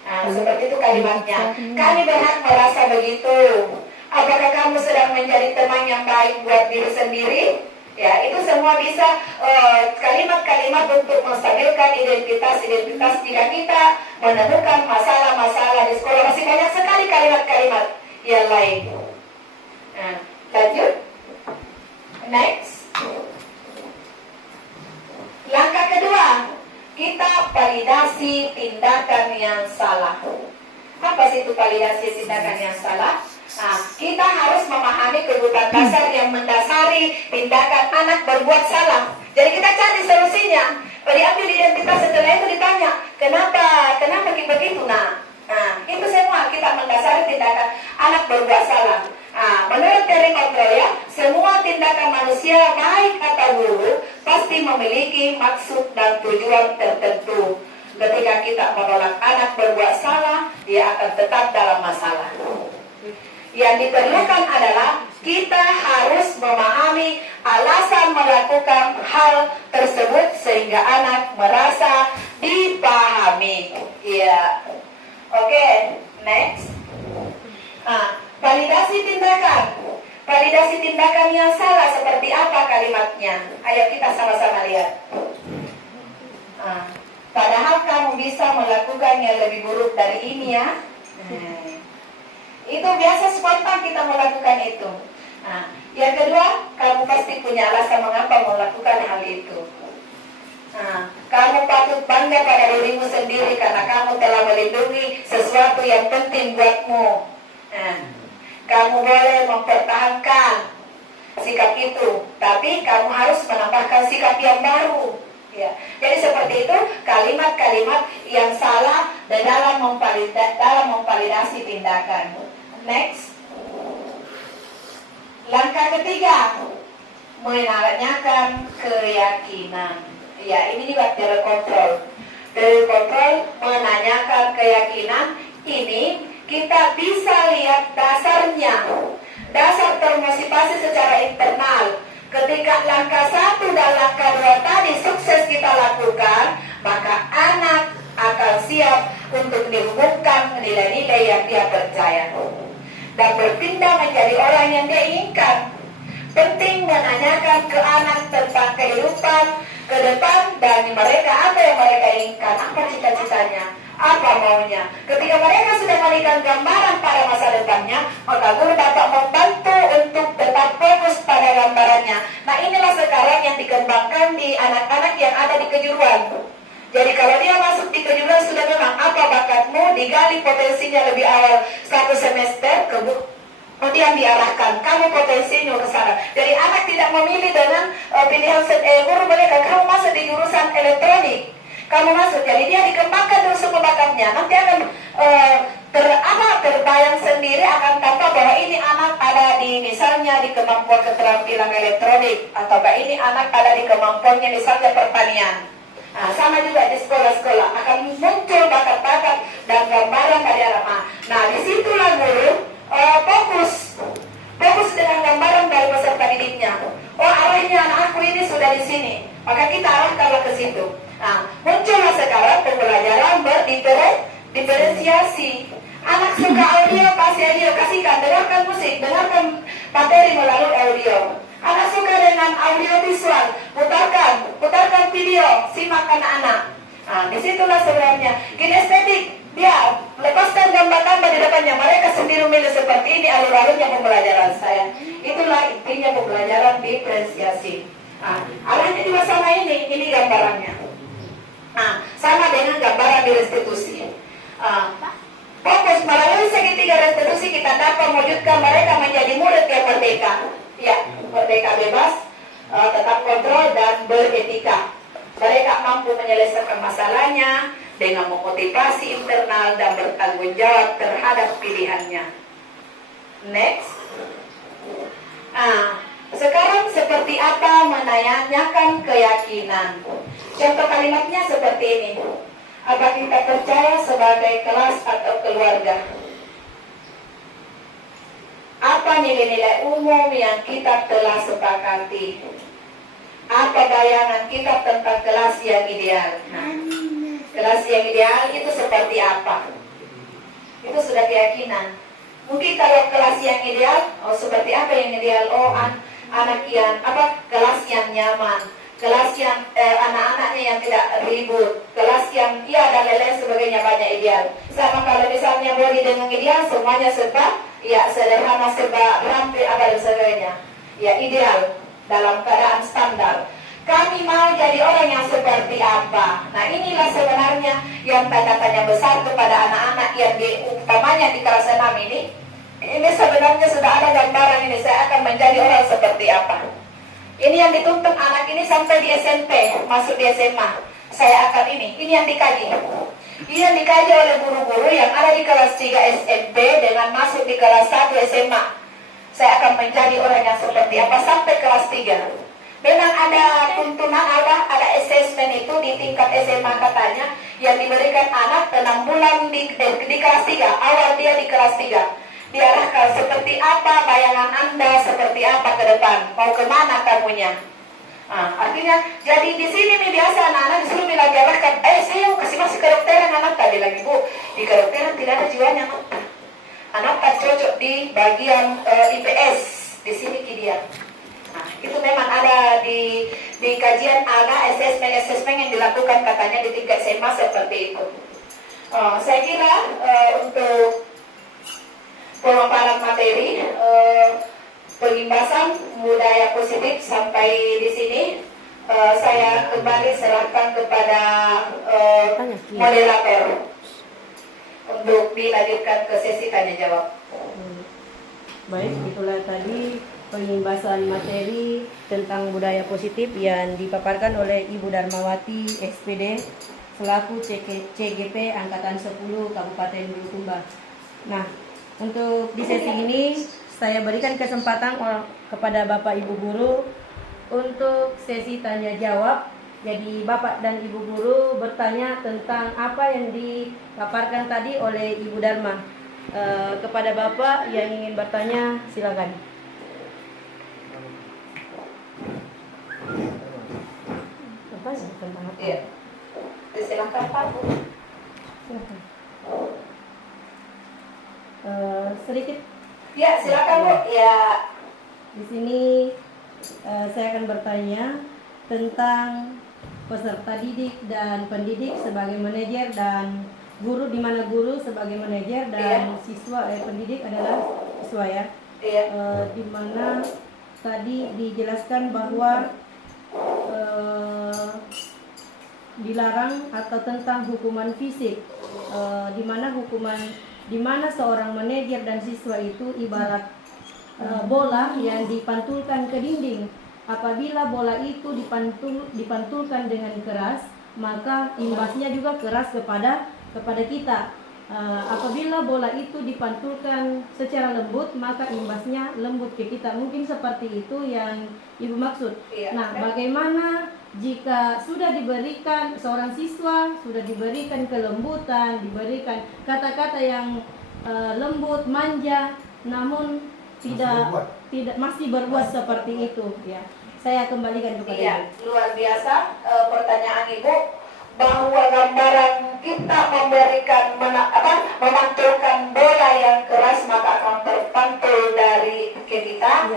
Seperti itu kalimatnya. Kami berhak merasa begitu. Apakah kamu sedang menjadi teman yang baik buat diri sendiri? Ya, itu semua bisa kalimat-kalimat untuk menstabilkan identitas jika kita menemukan masalah-masalah di sekolah. Masih banyak sekali kalimat-kalimat yang lain. Lanjut. Next. Langkah kedua, kita validasi tindakan yang salah. Apa sih itu validasi tindakan yang salah? Kita harus memahami kebutuhan dasar yang mendasari tindakan anak berbuat salah. Jadi kita cari solusinya. Diambil identitas, setelah itu ditanya, kenapa begitu? Nah, itu semua kita mendasari tindakan anak berbuat salah. Menurut teori kontrol ya, semua tindakan manusia baik atau buruk pasti memiliki maksud dan tujuan tertentu. Ketika kita menolak anak berbuat salah, dia akan tetap dalam masalah. Yang diperlukan adalah kita harus memahami alasan melakukan hal tersebut sehingga anak merasa dipahami. Ya, oke, next. Validasi tindakan. Validasi tindakan yang salah seperti apa kalimatnya? Ayo kita sama-sama lihat. Padahal kamu bisa melakukan yang lebih buruk dari ini ya. Itu biasa spontan kita melakukan itu. Yang kedua, kamu pasti punya alasan mengapa melakukan hal itu. Kamu patut bangga pada dirimu sendiri karena kamu telah melindungi sesuatu yang penting buatmu. Kamu boleh mempertahankan sikap itu, tapi kamu harus menambahkan sikap yang baru. Ya. Jadi seperti itu kalimat-kalimat yang salah dan dalam memvalidasi tindakan. Next. Langkah ketiga, menanyakan keyakinan. Ya, ini juga dari kontrol. Dari kontrol menanyakan keyakinan ini kita bisa lihat dasarnya. Dasar termotivasi secara internal. Ketika langkah 1 dan langkah 2 tadi sukses kita lakukan, maka anak akan siap untuk dihubungkan nilai-nilai yang dia percaya dan berpindah menjadi orang yang dia inginkan. Penting menanyakan ke anak tentang kehidupan ke depan dan mereka apa yang mereka inginkan, apa cita-citanya, apa maunya. Ketika mereka sudah memberikan gambaran pada masa depannya, maka guru dapat membantu untuk tetap fokus pada gambarannya. Nah, inilah sekarang yang dikembangkan di anak-anak yang ada di kejuruan. Jadi kalau dia masuk di kejuruan sudah memang apa bakatmu, digali potensinya lebih awal 1 semester, kemudian diarahkan kamu potensinya ke sana. Jadi anak tidak memilih dengan pilihan guru mereka, kamu masuk di jurusan elektronik, kamu masuk, jadi dia dikembangkan dulu semua bakatnya. Nanti akan terbayang sendiri akan tampak bahwa ini anak ada di misalnya di kemampuan keterampilan elektronik, atau ini anak ada di kemampuannya misalnya pertanian. Sama juga di sekolah-sekolah akan muncul bakat-bakat dan gambaran pada anak. Nah, disitulah guru fokus dengan gambaran dari peserta didiknya. Oh, arahnya anakku ini sudah di sini, maka kita arahkanlah ke situ. Nah, muncullah sekarang pembelajaran berdiferensiasi. Anak suka audio, kasih audio, kasihkan, dengarkan musik, dengarkan materi melalui audio. Anak suka dengan audio visual, putarkan video, simak anak-anak. Nah, disitulah sebenarnya kinestetik. Dia lepaskan gambar-gambar di depannya, mereka sendiri memilih seperti ini alur-alurnya pembelajaran saya. Itulah intinya pembelajaran diferensiasi. Arahnya juga sama ini gambarannya. Sama dengan gambaran di restitusi. Fokus melalui segitiga restitusi kita dapat mewujudkan mereka menjadi murid yang merdeka. Ya, merdeka bebas, tetap kontrol dan beretika. Mereka mampu menyelesaikan masalahnya dengan memotivasi internal dan bertanggung jawab terhadap pilihannya. Next. Sekarang seperti apa menanyakan keyakinan? Contoh kalimatnya seperti ini. Apa kita percaya sebagai kelas atau keluarga? Apa nilai-nilai umum yang kita telah sepakati? Apa bayangan kita tentang kelas yang ideal? Kelas yang ideal itu seperti apa? Itu sudah keyakinan. Mungkin kalau kelas yang ideal, seperti apa yang ideal? Anak yang kelas yang nyaman, kelas yang anak-anaknya yang tidak ribut, kelas yang dan lain-lain sebagainya, banyak ideal. Sama kalau misalnya body dengan ideal, semuanya serba sederhana, serba ramping, dan sebagainya. Ideal dalam keadaan standar. Kami mau jadi orang yang seperti apa? Nah, inilah sebenarnya yang tanda-tanya besar kepada anak-anak yang utamanya di kelas 6 ini. Ini sebenarnya sudah ada gambaran ini, saya akan menjadi orang seperti apa. Ini yang dituntut anak ini sampai di SMP, masuk di SMA. Saya akan ini yang dikaji. Ini yang dikaji oleh guru-guru yang ada di kelas 3 SMP dengan masuk di kelas 1 SMA. Saya akan menjadi orang yang seperti apa sampai kelas 3. Memang ada tuntunan, ada asesmen itu di tingkat SMA katanya yang diberikan anak 6 bulan di kelas 3, awal dia di kelas 3. Diarahkan seperti apa bayangan Anda, seperti apa ke depan, mau kemana kamunya. Artinya, jadi di sini biasa anak-anak disuruh bilang diarahkan, saya mau kasih masuk kedokteran anak tadi lagi Bu, di kedokteran tidak ada jiwanya anak tak cocok di bagian IPS, di sini dia. Itu memang ada di kajian ada asesmen yang dilakukan katanya di tingkat SMA seperti itu. Saya kira untuk pemaparan materi pengimbasan budaya positif sampai di sini saya kembali serahkan kepada moderator untuk dilanjutkan ke sesi tanya jawab. Baik, itulah tadi pengimbasan materi tentang budaya positif yang dipaparkan oleh Ibu Darmawati SPD selaku CGP Angkatan 10 Kabupaten Bulukumba. Nah, untuk di sesi ini saya berikan kesempatan kepada Bapak Ibu Guru untuk sesi tanya jawab. Jadi Bapak dan Ibu Guru bertanya tentang apa yang dipaparkan tadi oleh Ibu Darma. Kepada Bapak yang ingin bertanya, silakan. Apa ya tentang apa? Iya. Silakan Pak Bu. Silakan. Sedikit. Ya, silakan Bu. Ya. Di sini saya akan bertanya tentang peserta didik dan pendidik sebagai manajer dan guru, di mana guru sebagai manajer dan siswa pendidik adalah siswa ya. Iya. Di mana tadi dijelaskan bahwa dilarang atau tentang hukuman fisik, di mana seorang manajer dan siswa itu ibarat bola yang dipantulkan ke dinding. Apabila bola itu dipantulkan dengan keras, maka imbasnya juga keras kepada kita. Apabila bola itu dipantulkan secara lembut, maka imbasnya lembut ke kita. Mungkin seperti itu yang Ibu maksud. Nah, bagaimana jika sudah diberikan seorang siswa, sudah diberikan kelembutan, diberikan kata-kata yang lembut, manja, namun tidak masih berbuat seperti itu ya. Saya kembalikan kepada Ibu. Luar biasa pertanyaan Ibu, bahwa gambaran kita memberikan memantulkan bola yang keras maka akan terpantul dari ke kita.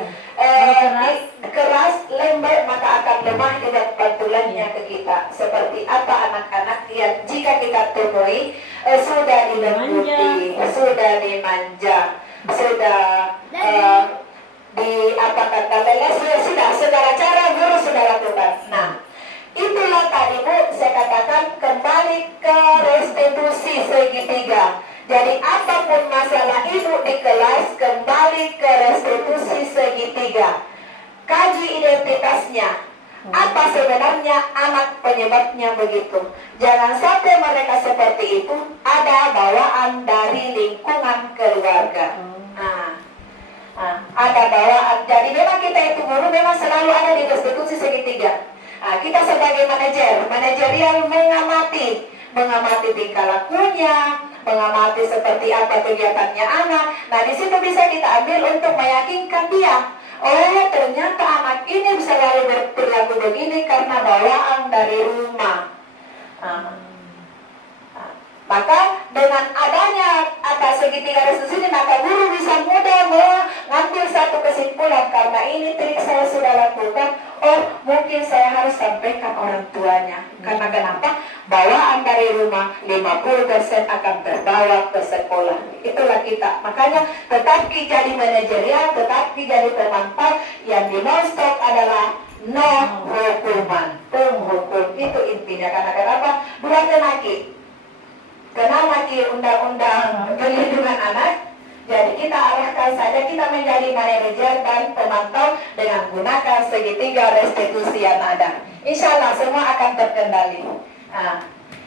Keras lembut maka akan lemah dengan pantulannya ke kita. Seperti apa anak-anak yang jika kita temui sudah dilembuti, sudah dimanja, sudah sudah segala cara guru sudah lakukan. Nah, itulah tadi Bu saya katakan kembali ke restitusi segitiga. Jadi apapun masalah Ibu di kelas, kembali ke restitusi segitiga. Kaji identitasnya. Apa sebenarnya anak penyebabnya begitu. Jangan sampai mereka seperti itu, ada bawaan dari lingkungan keluarga. Ada bawaan. Jadi memang kita itu guru memang selalu ada di restitusi segitiga. Kita sebagai manajerial mengamati tingkah lakunya, mengamati seperti apa kegiatannya anak. Nah, di situ bisa kita ambil untuk meyakinkan dia. Oh, ternyata anak ini bisa lalu berperilaku begini karena bawaan dari rumah. Maka dengan adanya atas segitiga restitusi ini, maka guru bisa mudah mengambil satu kesimpulan, karena ini trik saya sudah lakukan. Oh, mungkin saya harus sampaikan orang tuanya. Karena kenapa? Bawaan dari rumah 50% akan terbawa ke sekolah. Itulah kita. Makanya tetap jadi manajerial, tetap jadi pemantau. Yang di non-stop adalah no hukuman. Penghukum itu intinya. Karena kenapa? Dua tenaki. Kenal lagi undang-undang perlindungan anak. Jadi kita arahkan saja, kita menjadi manajer dan pemantau dengan gunakan segitiga restitusi yang ada. Insya Allah semua akan terkendali.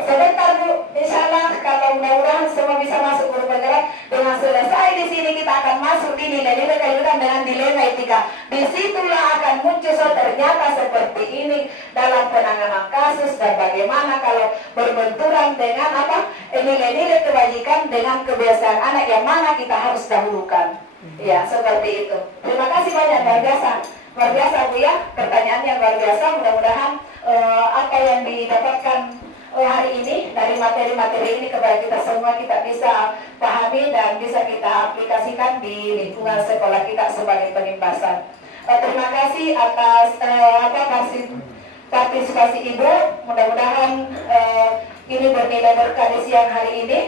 Sebentar Bu, insya Allah kalau mudah-mudahan semua bisa masuk guru penggerak. Dengan selesai di sini kita akan masuk di nilai-nilai kehidupan dengan dilema etika. Disitulah akan muncul ternyata seperti ini dalam penanganan kasus dan bagaimana kalau berbenturan dengan nilai-nilai kebajikan dengan kebiasaan anak yang mana kita harus dahulukan. Ya seperti itu. Terima kasih banyak, luar biasa Bu ya. Pertanyaan yang luar biasa. Mudah-mudahan apa yang didapatkan hari ini dari materi-materi ini kepada kita semua kita bisa pahami dan bisa kita aplikasikan di lingkungan sekolah kita sebagai penimbasan. Terima kasih atas partisipasi Ibu. Mudah-mudahan ini bernilai berkah di siang hari ini.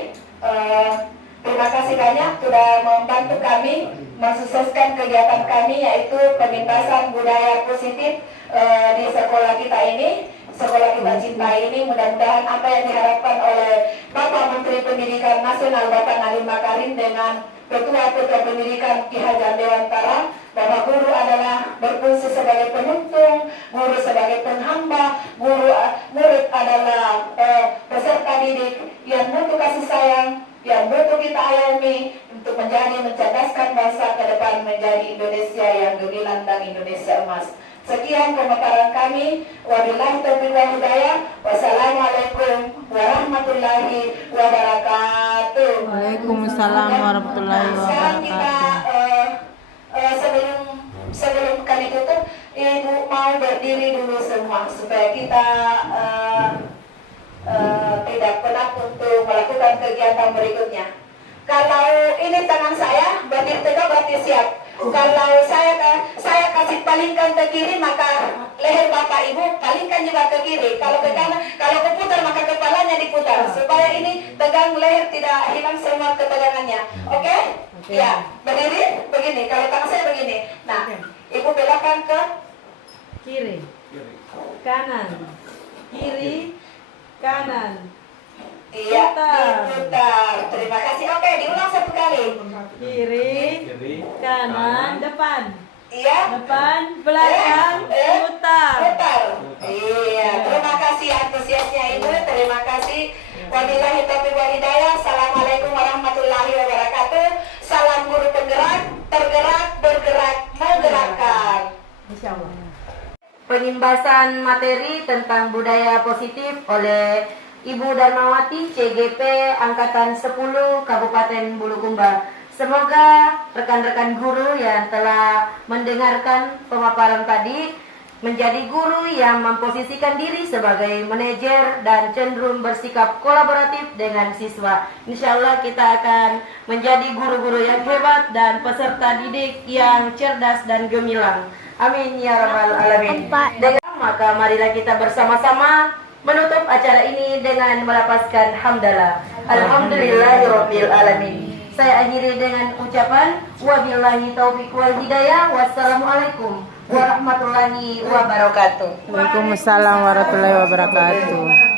Terima kasih banyak sudah membantu kami mensukseskan kegiatan kami yaitu penimbasan budaya positif di sekolah kita ini. Sekolah kita cinta ini, mudah-mudahan apa yang diharapkan oleh Bapak Menteri Pendidikan Nasional Bapak Nadiem Makarim dengan Ketua Pendidikan Ki Hajar Dewantara, bahwa guru adalah berfungsi sebagai penuntun, guru sebagai penghamba, murid adalah peserta didik yang butuh kasih sayang, yang butuh kita ayomi untuk mencerdaskan bangsa ke depan menjadi Indonesia yang gemilang dan Indonesia emas. Sekian pementaran kami. Wabillahi taufiq wal hidayah. Wassalamualaikum warahmatullahi wabarakatuh. Waalaikumsalam warahmatullahi Sekarang kita wabarakatuh. sebelum kami tutup, Ibu mau berdiri dulu semua supaya kita tidak penat untuk melakukan kegiatan berikutnya. Kalau ini tangan saya berdiri tegak berarti siap. Kalau saya kasih palingkan ke kiri, maka leher Bapak Ibu palingkan juga ke kiri. Kalau ke kanan, kalau keputar maka kepalanya diputar supaya ini tegang leher, tidak hilang semua ketegangannya. Oke? Ya, berdiri begini. Kalau tangan saya begini. Nah, Ibu belokkan ke Kiri, kanan, kiri, kanan. iya, diputar. Terima kasih. Oke, diulang satu kali. Kiri, kanan, depan. Iya. Depan, belakang, putar. Putar. Iya, terima kasih antusiasnya Ibu. Terima kasih. Wabillahi taufiq wal hidayah. Assalamualaikum warahmatullahi wabarakatuh. Salam guru penggerak, tergerak, bergerak, menggerakkan. Insyaallah. Penimbasan materi tentang budaya positif oleh Ibu Darmawati, CGP Angkatan 10 Kabupaten Bulukumba. Semoga rekan-rekan guru yang telah mendengarkan pemaparan tadi menjadi guru yang memposisikan diri sebagai manajer dan cenderung bersikap kolaboratif dengan siswa. Insya Allah kita akan menjadi guru-guru yang hebat dan peserta didik yang cerdas dan gemilang. Amin ya rabbal alamin. Maka marilah kita bersama-sama menutup acara ini dengan melapaskan hamdalah. Alhamdulillahirabbil alamin. Saya akhiri dengan ucapan wabillahi taufiq wal hidayah. Wassalamualaikum warahmatullahi wabarakatuh. Waalaikumsalam warahmatullahi wabarakatuh.